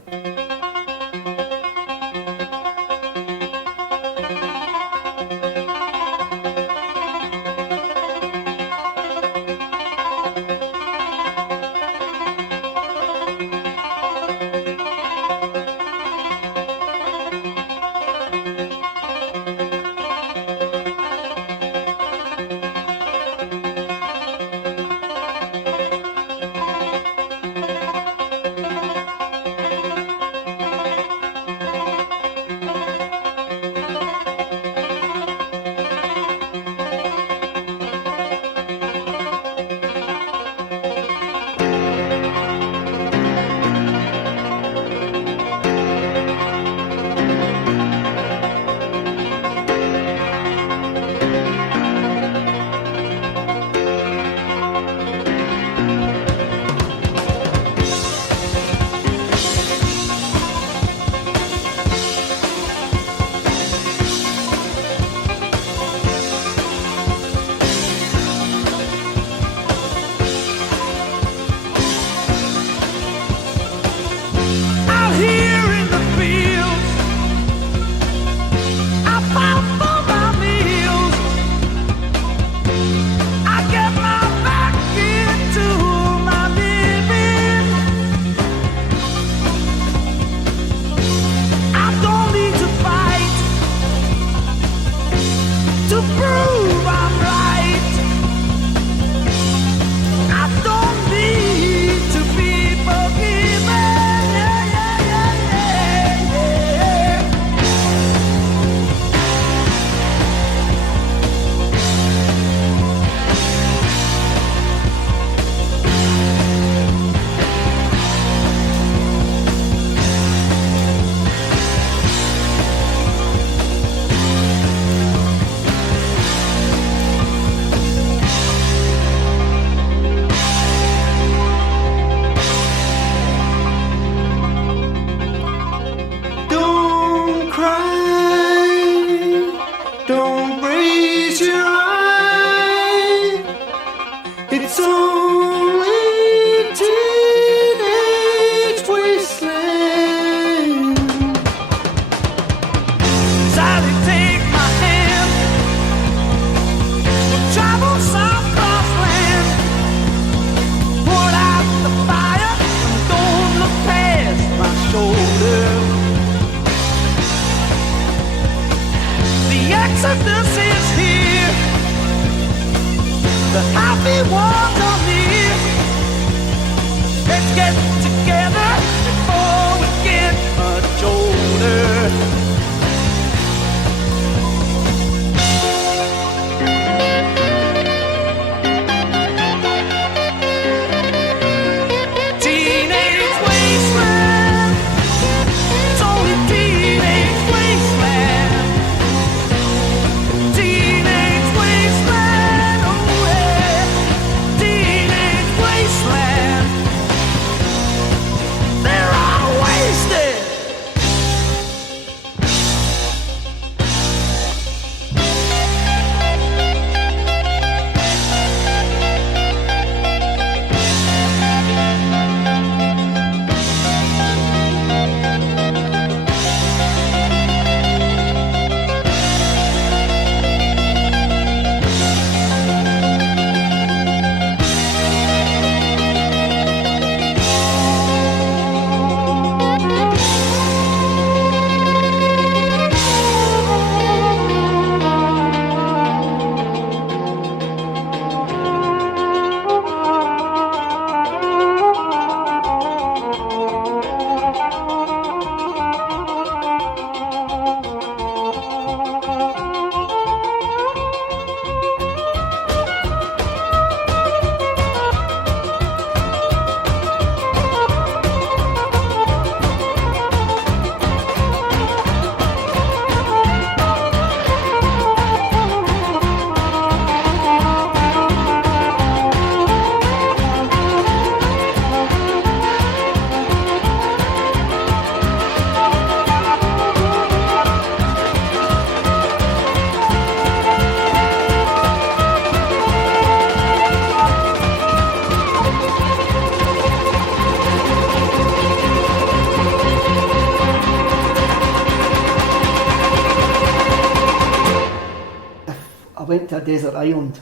went to a desert island,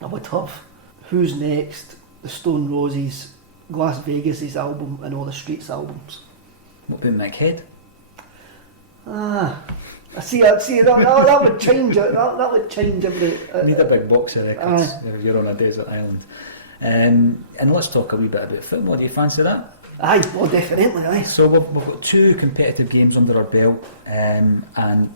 I would have Who's Next, the Stone Roses, Las Vegas' album, and all the Streets albums. What about Mick Head? I see. That would change it. That would change every. Need a big box of records if you're on a desert island. And let's talk a wee bit about football. Do you fancy that? Aye, well, definitely, aye. So we've got 2 competitive games under our belt, and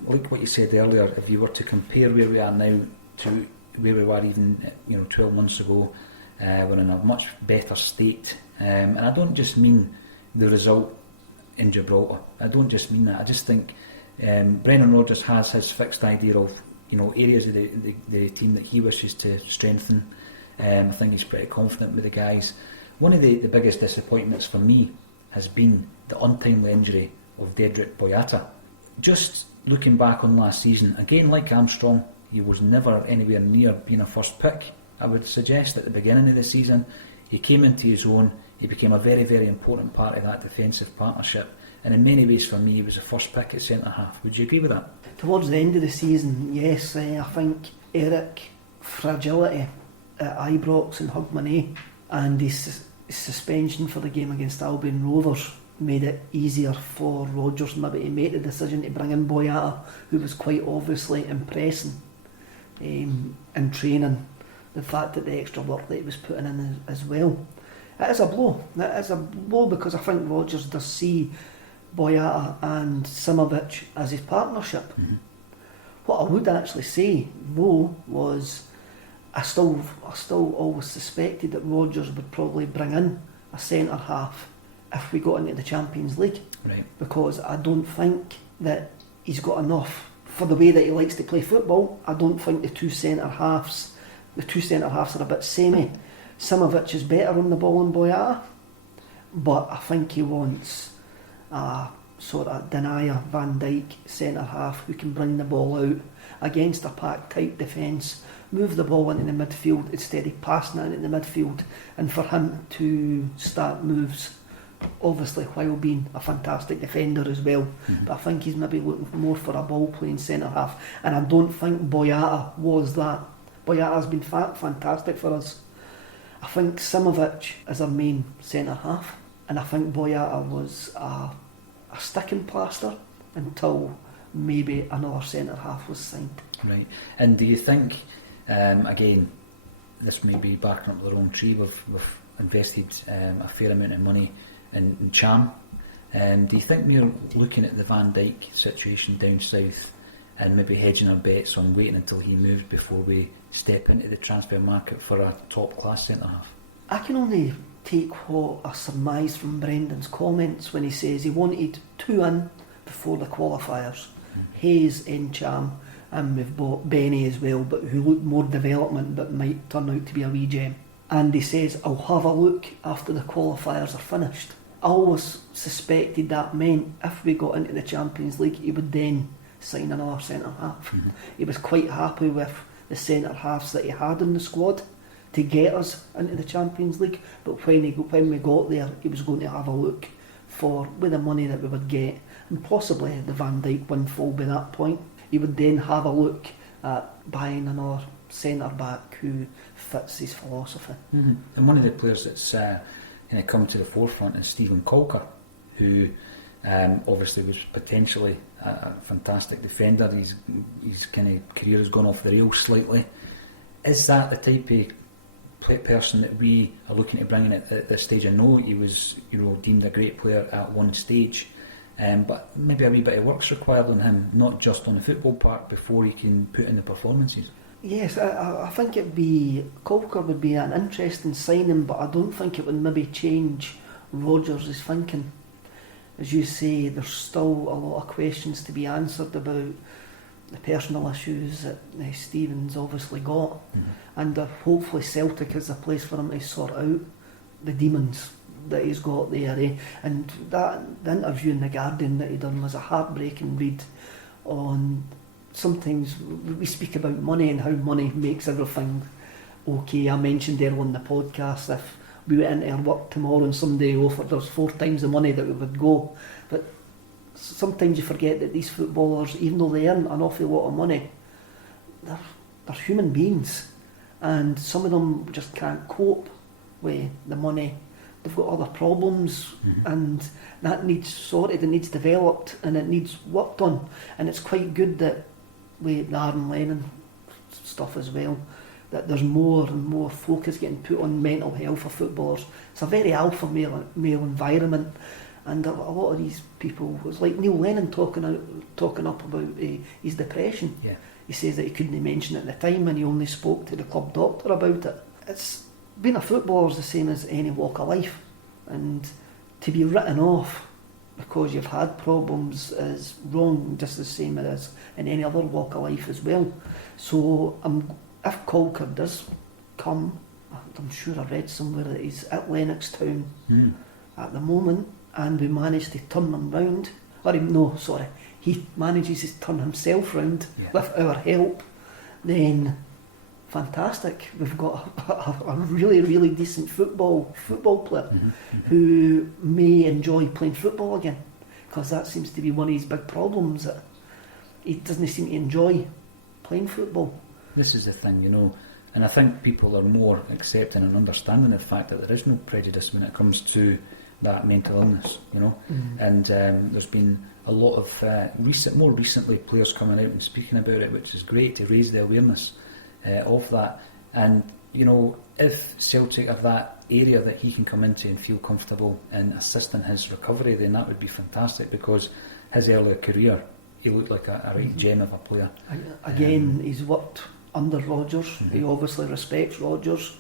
like what you said earlier, if you were to compare where we are now to where we were even 12 months ago, we're in a much better state. And I don't just mean the result in Gibraltar. I don't just mean that. I just think Brendan Rodgers has his fixed idea of areas of the team that he wishes to strengthen. I think he's pretty confident with the guys. One of the biggest disappointments for me has been the untimely injury of Dedryck Boyata. Just looking back on last season, again like Armstrong, he was never anywhere near being a first pick. I would suggest at the beginning of the season he came into his own, he became a very, very important part of that defensive partnership, and in many ways for me he was a first pick at centre half. Would you agree with that? Towards the end of the season, yes, I think Eric fragility at Ibrox and Hogmanay and his suspension for the game against Albion Rovers made it easier for Rodgers maybe to make the decision to bring in Boyata, who was quite obviously impressing in training. The fact that the extra work that he was putting in as well. It is a blow. It is a blow because I think Rodgers does see Boyata and Simovic as his partnership. Mm-hmm. What I would actually say though was I still always suspected that Rodgers would probably bring in a centre half if we got into the Champions League. Right. Because I don't think that he's got enough for the way that he likes to play football. I don't think the two centre halves are a bit samey. Simovic is better on the ball than Boyata, but I think he wants a sort of denier Van Dijk centre half who can bring the ball out against a packed tight defence, move the ball into the midfield instead of passing it into the midfield, and for him to start moves, obviously while being a fantastic defender as well. Mm-hmm. But I think he's maybe looking more for a ball playing centre half, and I don't think Boyata was that. Boyata's been fantastic for us. I think Simovic is our main centre half, and I think Boyata was a sticking plaster until maybe another centre half was signed. Right. And do you think, again, this may be barking up the wrong tree, we've invested a fair amount of money in Cham. Do you think we're looking at the Van Dijk situation down south and maybe hedging our bets on waiting until he moves before we step into the transfer market for a top class centre half? I can only take what I surmise from Brendan's comments when he says he wanted 2 in before the qualifiers. Hayes and Cham, and we've bought Benny as well, but who looked more development but might turn out to be a wee gem. And he says, I'll have a look after the qualifiers are finished. I always suspected that meant if we got into the Champions League he would then sign another centre half. Mm-hmm. He was quite happy with the centre halves that he had in the squad to get us into the Champions League, but when we got there he was going to have a look for with the money that we would get, and possibly the Van Dijk windfall by that point, he would then have a look at buying another centre back who fits his philosophy. Mm-hmm. And one of the players that's come to the forefront is Stephen Colker, who obviously was potentially a fantastic defender. His kind of career has gone off the rails slightly. Is that the type of person that we are looking to bring in at this stage? I know he was deemed a great player at one stage, but maybe a wee bit of work's required on him, not just on the football part, before he can put in the performances. Yes, I think Colker would be an interesting signing, but I don't think it would maybe change Rodgers' thinking. As you say, there's still a lot of questions to be answered about the personal issues that Stephen's obviously got, and hopefully Celtic is a place for him to sort out the demons that he's got there. And the interview in The Guardian that he done was a heartbreaking read on. Sometimes we speak about money and how money makes everything okay. I mentioned earlier on the podcast, if we went into our work tomorrow and somebody offered us 4 times the money that we would go. But sometimes you forget that these footballers, even though they earn an awful lot of money, they're human beings, and some of them just can't cope with the money. They've got other problems, and that needs sorted, it needs developed, and it needs worked on. And it's quite good that with the Aaron Lennon stuff as well, that there's more and more focus getting put on mental health for footballers. It's a very alpha male environment, and a lot of these people, it's like Neil Lennon talking up about his depression. Yeah. He says that he couldn't mention it at the time, and he only spoke to the club doctor about it. It's being a footballer is the same as any walk of life, and to be written off because you've had problems is wrong, just the same as in any other walk of life as well. So if Colker does come, I'm sure I read somewhere that he's at Lennoxtown at the moment, and we manage to turn him round, he manages to turn himself round with our help, then fantastic. We've got a really, really decent football player who may enjoy playing football again, because that seems to be one of his big problems, that he doesn't seem to enjoy playing football. This is the thing, and I think people are more accepting and understanding the fact that there is no prejudice when it comes to that mental illness, and there's been a lot of more recently players coming out and speaking about it, which is great to raise the awareness of that. And if Celtic have that area that he can come into and feel comfortable in assisting his recovery, then that would be fantastic, because his earlier career, he looked like a right gem of a player. Again, he's worked under Rodgers. He obviously respects Rodgers.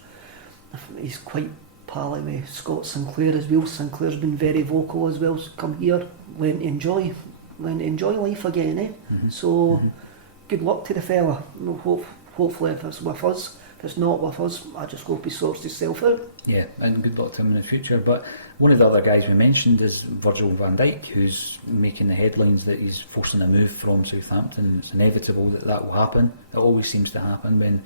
He's quite pally with Scott Sinclair as well. Sinclair's been very vocal as well. So come here, learn to enjoy life again. So good luck to the fella. Hopefully if it's with us. If it's not with us, I just hope he sorts himself out. Yeah, and good luck to him in the future. But one of the other guys we mentioned is Virgil van Dijk, who's making the headlines that he's forcing a move from Southampton. It's inevitable that will happen. It always seems to happen when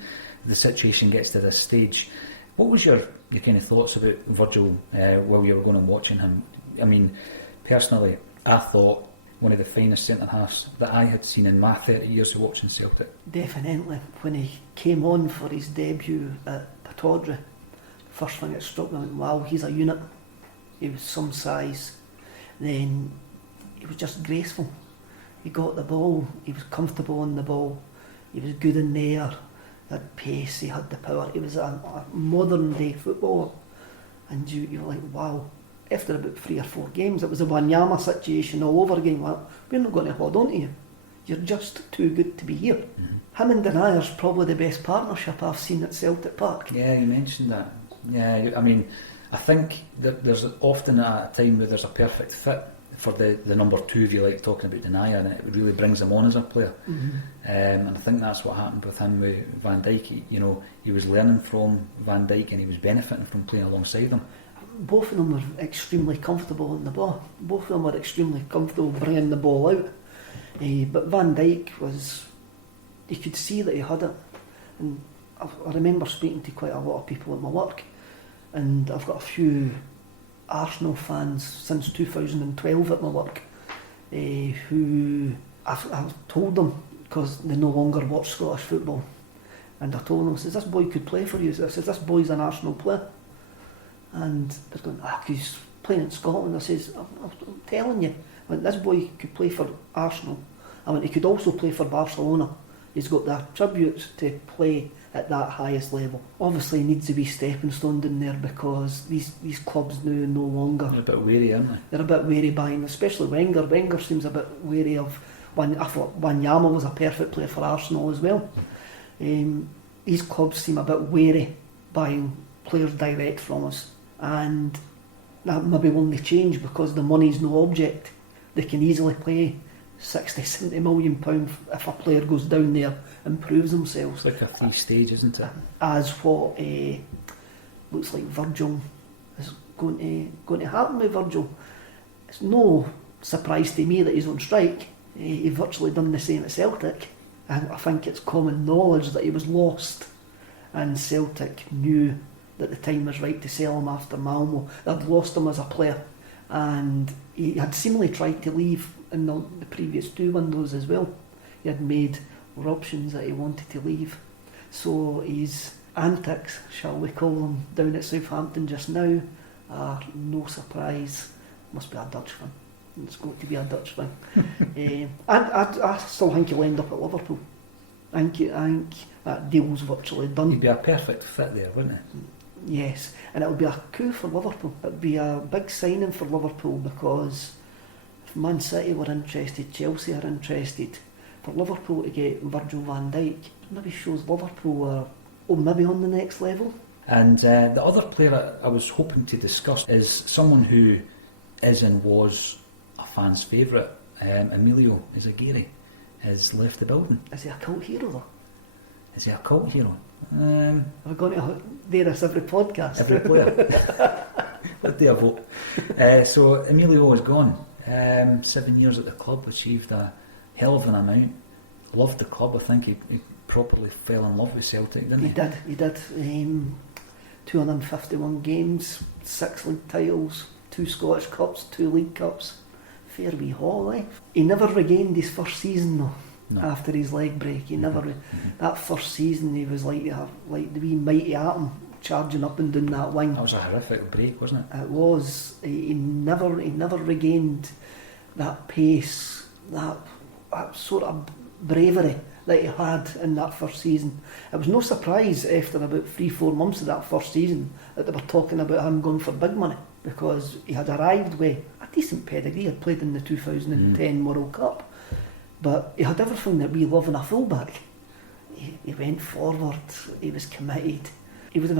the situation gets to this stage. What was your kind of thoughts about Virgil while you were going and watching him? I mean, personally, I thought one of the finest centre-halves that I had seen in my 30 years of watching Celtic. Definitely. When he came on for his debut at Pittodrie, first thing that struck me, I went, wow, he's a unit. He was some size. Then he was just graceful. He got the ball, he was comfortable on the ball, he was good in the air, he had pace, he had the power. He was a modern day footballer. And you were like, wow. After about 3 or 4 games, it was a Wanyama situation all over again. Like, we're not going to hold on to you. You're just too good to be here. Him and Denier's probably the best partnership I've seen at Celtic Park. Yeah, you mentioned that. Yeah, I mean, I think that there's often a time where there's a perfect fit for the number 2, if you like, talking about Denier, and it really brings him on as a player. And I think that's what happened with him with Van Dijk. He was learning from Van Dijk and he was benefiting from playing alongside him. Both of them were extremely comfortable in the ball. Both of them were extremely comfortable bringing the ball out. But Van Dijk you could see that he had it. And I remember speaking to quite a lot of people at my work, and I've got a few Arsenal fans since 2012 at my work who I've told them, because they no longer watch Scottish football, and I told them, I says, this boy could play for you. I says, this boy's an Arsenal player. And they're going, he's playing in Scotland. I says, I'm telling you, this boy could play for Arsenal. He could also play for Barcelona. He's got the attributes to play at that highest level. Obviously he needs to be stepping stone in there, because these clubs now no longer... They're a bit wary, aren't they? They're a bit wary buying, especially Wenger. Wenger seems a bit wary of... I thought Wanyama was a perfect player for Arsenal as well. These clubs seem a bit wary buying players direct from us. And that maybe will only change, because the money's no object. They can easily pay 60, 70 million pounds if a player goes down there and proves themselves. It's like a 3-stage, isn't it? As what looks like Virgil is going to happen with Virgil. It's no surprise to me that he's on strike. He virtually done the same at Celtic, and I think it's common knowledge that he was lost, and Celtic knew that the time was right to sell him after Malmo. They'd lost him as a player, and he had seemingly tried to leave in the previous 2 windows as well. He had made options that he wanted to leave. So his antics, shall we call them, down at Southampton just now are no surprise. Must be a Dutch thing. It's got to be a Dutch thing. And I still think he'll end up at Liverpool. I think that deal's virtually done. He'd be a perfect fit there, wouldn't he? Yes, and it would be a coup for Liverpool. It would be a big signing for Liverpool, because if Man City were interested, Chelsea are interested. For Liverpool to get Virgil van Dijk maybe shows Liverpool are maybe on the next level. And the other player I was hoping to discuss is someone who is and was a fan's favourite. Emilio Izaguirre has left the building. Is he a cult hero though? Is he a cult hero? We're going to do this every podcast. Every player. What do I vote? So Emilio is gone. 7 years at the club, achieved a hell of an amount. Loved the club. I think he properly fell in love with Celtic, didn't he? He did. 251 games, 6 league titles, 2 Scottish Cups, 2 League Cups. Fair wee haul, eh? He never regained his first season though. No. After his leg break, he never. That first season, he was like the wee mighty atom charging up and down that wing. That was a horrific break, wasn't it? It was. He never regained that pace, that sort of bravery that he had in that first season. It was no surprise after about 3-4 months of that first season that they were talking about him going for big money, because he had arrived with a decent pedigree. He had played in the 2010 World Cup. But he had everything that we love in a fullback. He went forward, he was committed. He was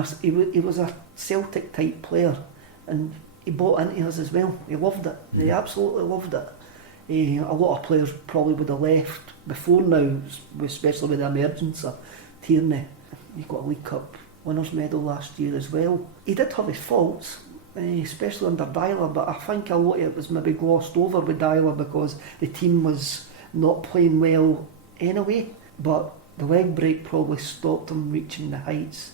a Celtic type player, and he bought into us as well. He loved it. He absolutely loved it. A lot of players probably would have left before now, especially with the emergence of Tierney. He got a League Cup winners' medal last year as well. He did have his faults, especially under Dyler, but I think a lot of it was maybe glossed over with Dyler because the team was not playing well anyway, but the leg break probably stopped him reaching the heights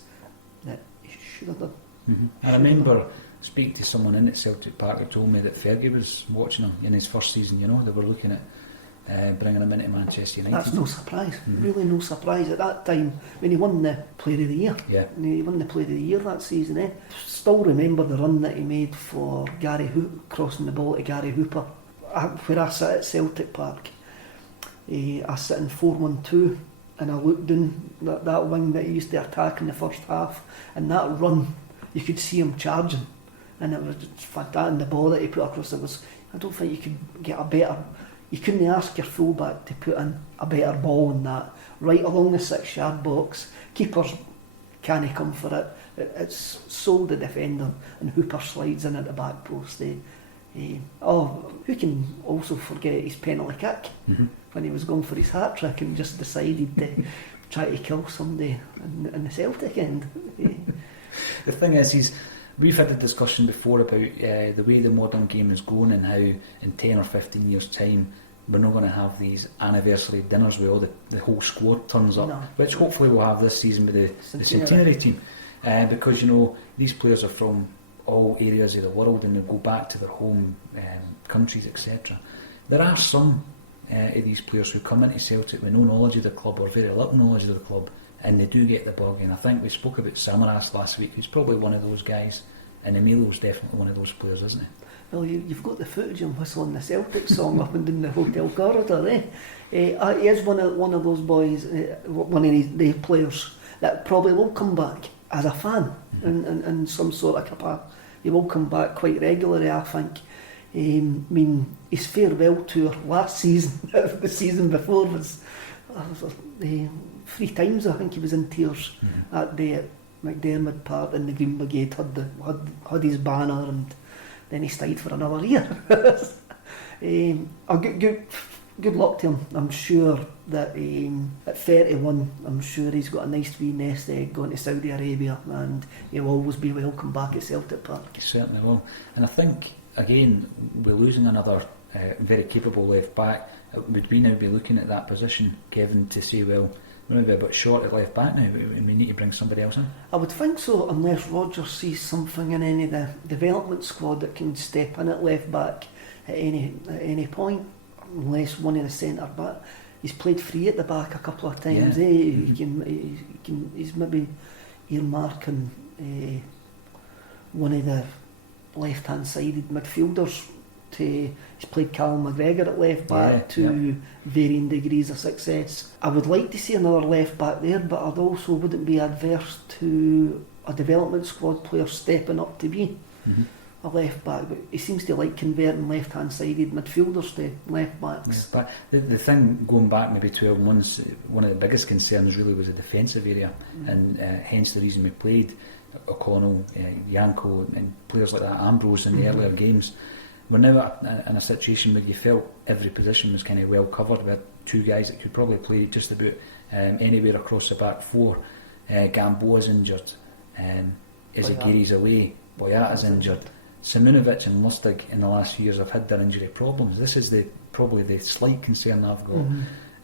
that he should have done. I remember speaking to someone in at Celtic Park who told me that Fergie was watching him in his first season. You know, they were looking at bringing him into Manchester United. That's no surprise, really no surprise at that time when he won the Player of the Year. Yeah. He won the Player of the Year that season. Still remember the run that he made for Gary crossing the ball to Gary Hooper. Where I sit at Celtic Park, I sit in 4-1-2 and I looked down that wing that he used to attack in the first half, and that run, you could see him charging, and it was just fantastic. And the ball that he put across, I don't think you could get a better, you couldn't ask your fullback to put in a better ball than that, right along the 6-yard box. Keepers can't come for it. It's sold the defender, and Hooper slides in at the back post. Who can also forget his penalty kick when he was going for his hat-trick and just decided to try to kill somebody in the Celtic end. The thing is, we've had a discussion before about the way the modern game is going, and how in 10 or 15 years' time we're not going to have these anniversary dinners where all the whole squad turns up, which hopefully we'll have this season with the centenary team, because you know these players are from all areas of the world and they go back to their home countries, etc. There are some of these players who come into Celtic with no knowledge of the club or very little knowledge of the club, and they do get the bug. And I think we spoke about Samaras last week, who's probably one of those guys, and Emilio's definitely one of those players, isn't he? Well, you've got the footage of him whistling the Celtic song up and down the hotel corridor, He is one of those boys, one of the players that probably will come back as a fan in some sort of capacity. He will come back quite regularly, I think. I mean, his farewell tour last season, the season before, was 3 times I think he was in tears that day at McDermott Park, and the Green Brigade had his banner, and then he stayed for another year. Good luck to him. I'm sure that at 31, I'm sure he's got a nice wee nest egg going to Saudi Arabia, and he'll always be welcome back at Celtic Park. He certainly will. And I think, again, we're losing another very capable left back. Would we now be looking at that position, Kevin, to say, well, we're maybe a bit short at left back now, we need to bring somebody else in? I would think so, unless Rodgers sees something in any of the development squad that can step in at left back at any point. Unless one of the centre back, he's played free at the back a couple of times. He's maybe earmarking one of the left-hand sided midfielders. He's played Callum McGregor at left back to varying degrees of success. I would like to see another left back there, but I also wouldn't be adverse to a development squad player stepping up to be a left back. But he seems to like converting left-hand sided midfielders to left backs. But the thing going back maybe 12 months, one of the biggest concerns really was the defensive area, and hence the reason we played O'Connell, Yanko and players like that, Ambrose in the earlier games. We're now in a situation where you felt every position was kind of well covered. We had two guys that could probably play just about anywhere across the back four. Gamboa's injured, Izaguirre's away, Boyata's injured. Simunovic and Lustig in the last few years have had their injury problems. This is probably the slight concern I've got,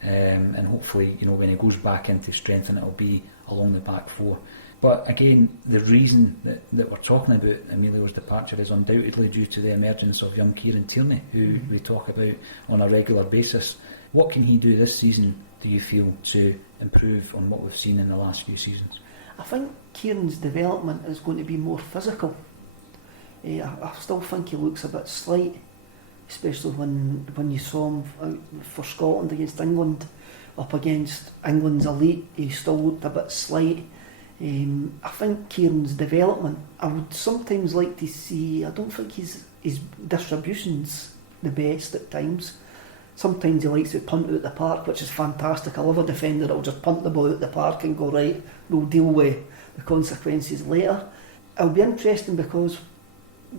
and hopefully, when he goes back into strength, it'll be along the back four. But again, the reason that we're talking about Emilio's departure is undoubtedly due to the emergence of young Kieran Tierney, who we talk about on a regular basis. What can he do this season, do you feel, to improve on what we've seen in the last few seasons? I think Kieran's development is going to be more physical. I still think he looks a bit slight, especially when you saw him out for Scotland against England, up against England's elite. He still looked a bit slight. I think Kieran's development, I would sometimes like to see, I don't think his distribution's the best at times. Sometimes he likes to punt out the park, which is fantastic. I love a defender that will just punt the ball out the park and go, right, we'll deal with the consequences later. It'll be interesting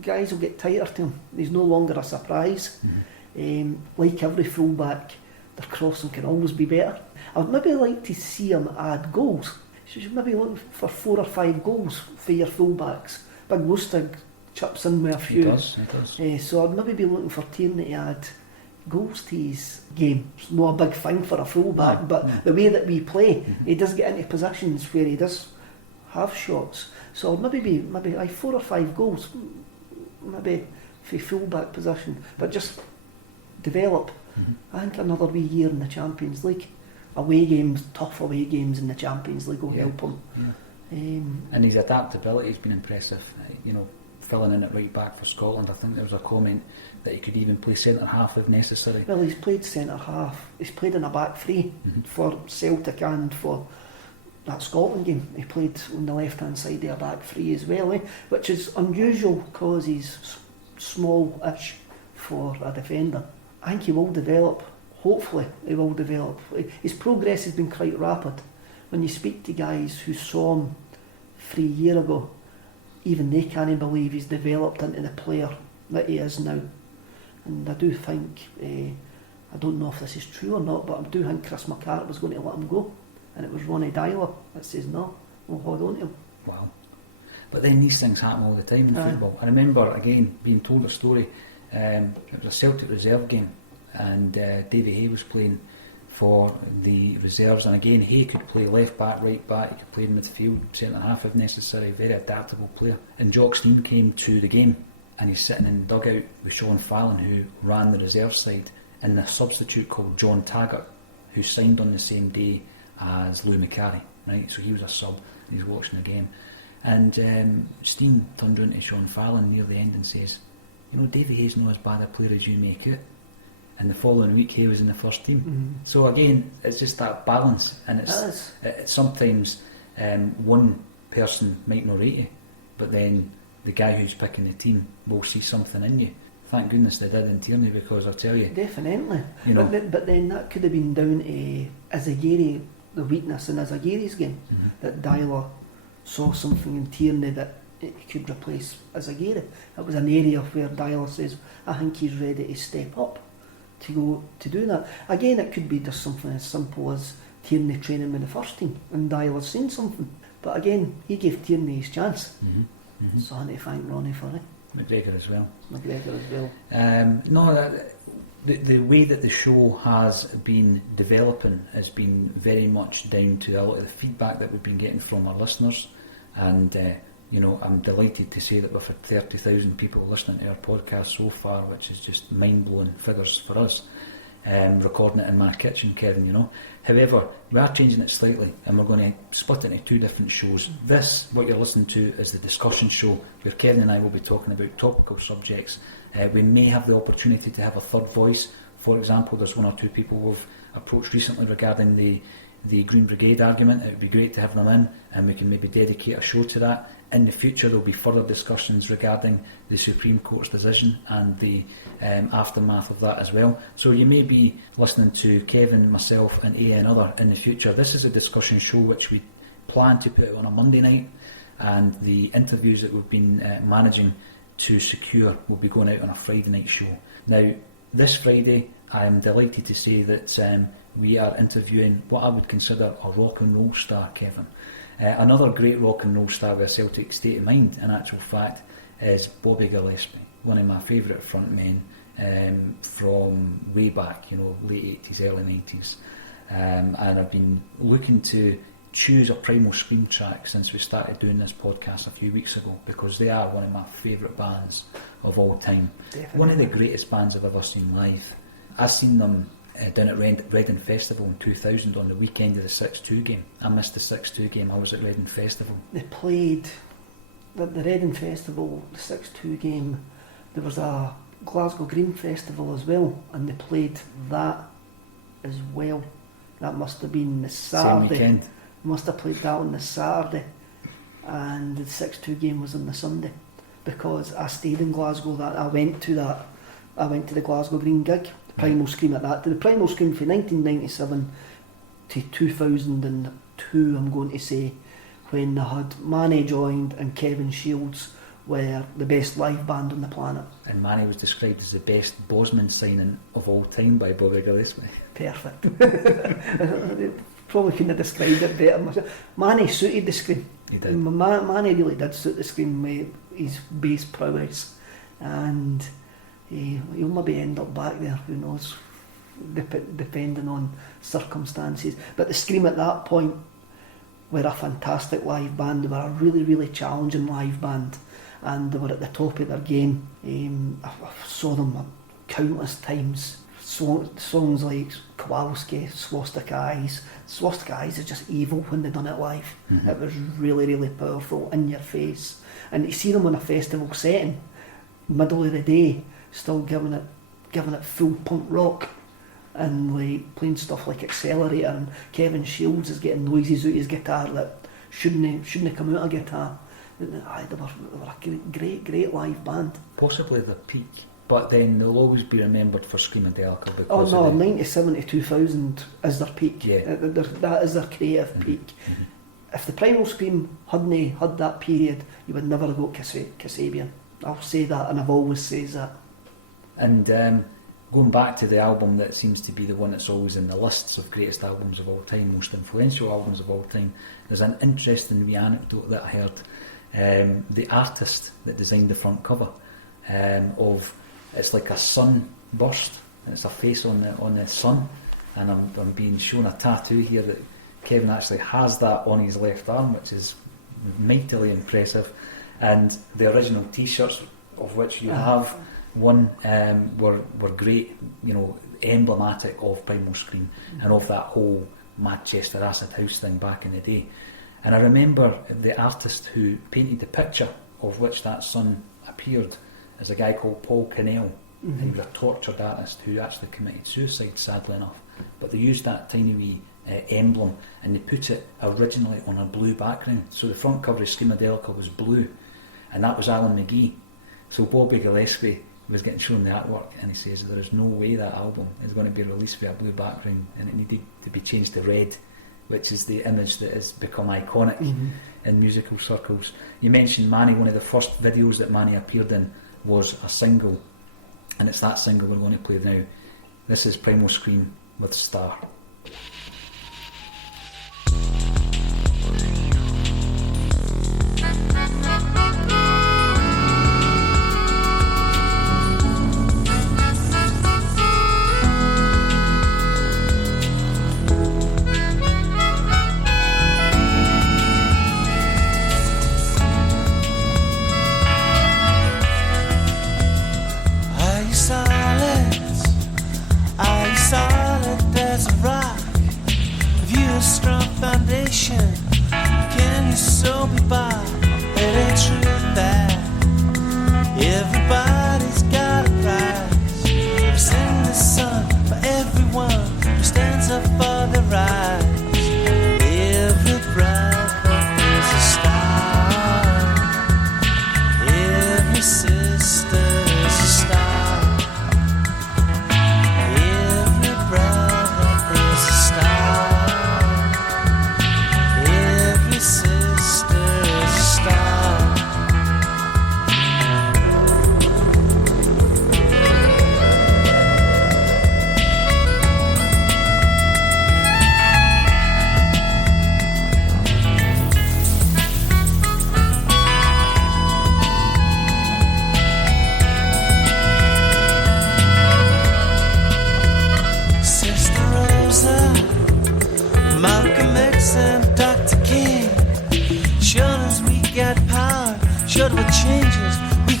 guys will get tighter to him. He's no longer a surprise. Like every fullback, their crossing can always be better. I would maybe like to see him add goals. So you should maybe look for 4 or 5 goals for your fullbacks. Big Lustig chips in with a few. He does. So I'd maybe be looking for Tierney to add goals to his game. It's not a big thing for a fullback, but the way that we play, he does get into positions where he does have shots. So I'd maybe 4 or 5 goals, maybe for fullback position, but just develop. I think another wee year in the Champions League. Tough away games in the Champions League will help him. And his adaptability has been impressive. Filling in at right back for Scotland. I think there was a comment that he could even play centre half if necessary. Well, he's played centre half. He's played in a back three for Celtic and for that Scotland game. He played on the left hand side of a back three as well, which is unusual because he's small-ish for a defender. I think he will develop. Hopefully he will develop. His progress has been quite rapid. When you speak to guys who saw him 3 years ago, even they can't believe he's developed into the player that he is now. And I do think, I don't know if this is true or not, but I do think Chris McCart was going to let him go. And it was Ronnie Dyler that says no, we'll hold on to him. Wow. But then these things happen all the time in football. I remember, again, being told a story. It was a Celtic reserve game, and Davy Hay was playing for the reserves, and again Hay could play left back, right back, he could play in midfield, centre half if necessary, very adaptable player. And Jock Stein came to the game and he's sitting in the dugout with Sean Fallon, who ran the reserve side, and the substitute called John Taggart, who signed on the same day as Lou McCarry, right? So he was a sub and he's watching the game, and Stein turned around to Sean Fallon near the end and says, Davy Hay's not as bad a player as you make out. And the following week he was in the first team. So again, it's just that balance, and it's sometimes one person might not rate you, but then the guy who's picking the team will see something in you. Thank goodness they did in Tierney, because I'll tell you, definitely. But then that could have been down to Izaguirre, the weakness in Izaguirre's game, that Dyler saw something in Tierney that it could replace Izaguirre. That was an area where Dyler says, I think he's ready to step up to go to do that. Again, it could be just something as simple as Tierney training with the first team and Dyler's seen something. But again, he gave Tierney his chance. So I need to thank Ronnie for it. McGregor as well. The way that the show has been developing has been very much down to a lot of the feedback that we've been getting from our listeners, and I'm delighted to say that we've had 30,000 people listening to our podcast so far, which is just mind-blowing figures for us. recording it in my kitchen, Kevin, you know. However, we are changing it slightly, and we're going to split it into 2 different shows. This, what you're listening to, is the discussion show, where Kevin and I will be talking about topical subjects. We may have the opportunity to have a third voice. For example, there's 1 or 2 people we've approached recently regarding the Green Brigade argument. It would be great to have them in, and we can maybe dedicate a show to that. In the future, there'll be further discussions regarding the Supreme Court's decision and the aftermath of that as well. So you may be listening to Kevin, myself and another in the future. This is a discussion show which we plan to put out on a Monday night, and the interviews that we've been managing to secure will be going out on a Friday night show. Now, this Friday, I am delighted to say that we are interviewing what I would consider a rock and roll star, Kevin. Another great rock and roll star with a Celtic State of Mind, in actual fact, is Bobby Gillespie, one of my favourite frontmen from way back, you know, late 80s, early 90s. And I've been looking to choose a Primal Scream track since we started doing this podcast a few weeks ago, because they are one of my favourite bands of all time. Definitely. One of the greatest bands I've ever seen live. I've seen them down at Reading Festival in 2000 on the weekend of the 6-2 game. I missed the 6-2 game, I was at Reading Festival. They played the Reading Festival, the 6-2 game. There was a Glasgow Green Festival as well, and they played that as well. That must have been the Saturday. Same weekend. Must have played that on the Saturday, and the 6-2 game was on the Sunday, because I stayed in Glasgow. I went to the Glasgow Green gig, the Primal Scream at that. The Primal Scream from 1997 to 2002, I'm going to say, when they had Manny joined and Kevin Shields were the best live band on the planet. And Manny was described as the best Bosman signing of all time by Bobby Gillespie. Perfect. Probably couldn't have described it better myself. Manny suited the Scream. He did. Manny really did suit the Scream with his bass prowess, and he'll maybe end up back there, who knows, depending on circumstances. But the Scream at that point were a fantastic live band. They were a really, really challenging live band, and they were at the top of their game. I saw them countless times. Songs like Kowalski, Swastika Eyes. Swastika Eyes is just evil when they done it live. Mm-hmm. It was really, really powerful, in your face. And to see them on a festival setting, middle of the day, still giving it full punk rock, and like playing stuff like Accelerator, and Kevin Shields is getting noises out his guitar that shouldn't have come out of guitar. They were a great live band. Possibly the peak. But then they'll always be remembered for Screamadelica because... Oh no, 97 to 2000 is their peak. Yeah. That is their creative peak. Mm-hmm. If the Primal Scream hadn't had that period, you would never have got Kasabian. I'll say that, and I've always said that. And going back to the album that seems to be the one that's always in the lists of greatest albums of all time, most influential albums of all time, there's an interesting wee anecdote that I heard. The artist that designed the front cover of... It's like a sunburst, and it's a face on the sun, and I'm being shown a tattoo here that Kevin actually has that on his left arm, which is mightily impressive. And the original T-shirts, of which you have one, were great, you know, emblematic of Primal Scream and of that whole Manchester Acid House thing back in the day. And I remember the artist who painted the picture of which that sun appeared is a guy called Paul Cannell. Mm-hmm. He was a tortured artist who actually committed suicide, sadly enough. But they used that tiny wee emblem, and they put it originally on a blue background. So the front cover of Screamadelica was blue, and that was Alan McGee. So Bobby Gillespie was getting shown the artwork, and he says there is no way that album is going to be released with a blue background, and it needed to be changed to red, which is the image that has become iconic in musical circles. You mentioned Manny. One of the first videos that Manny appeared in was a single, and it's that single we're going to play now. This is Primal Scream with Star. I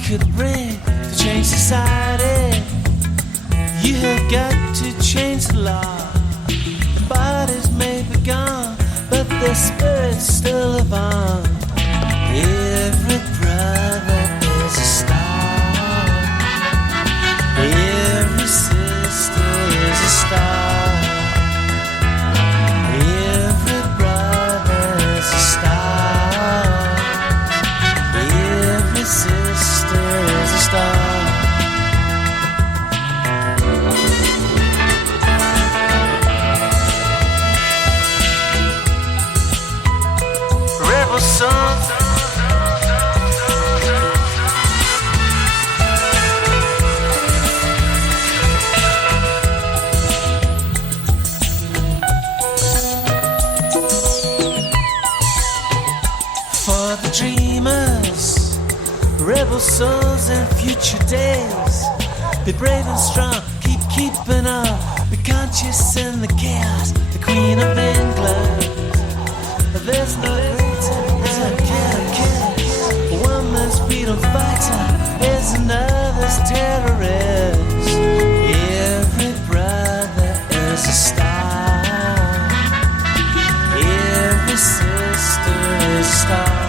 could bring to change society. You have got to change the law. The bodies may be gone, but their spirits still live on. Every brother is a star. Every sister is a star. Every brother is a star. Every sister is a star. Rebel son. For the dreamers, rebel souls in future days, be brave and strong, keep keeping up, be conscious in the chaos, the Queen of England. There's no greater than a killer. One that's freedom fighter is another's terrorist. Every brother is a star. Every sister is a star.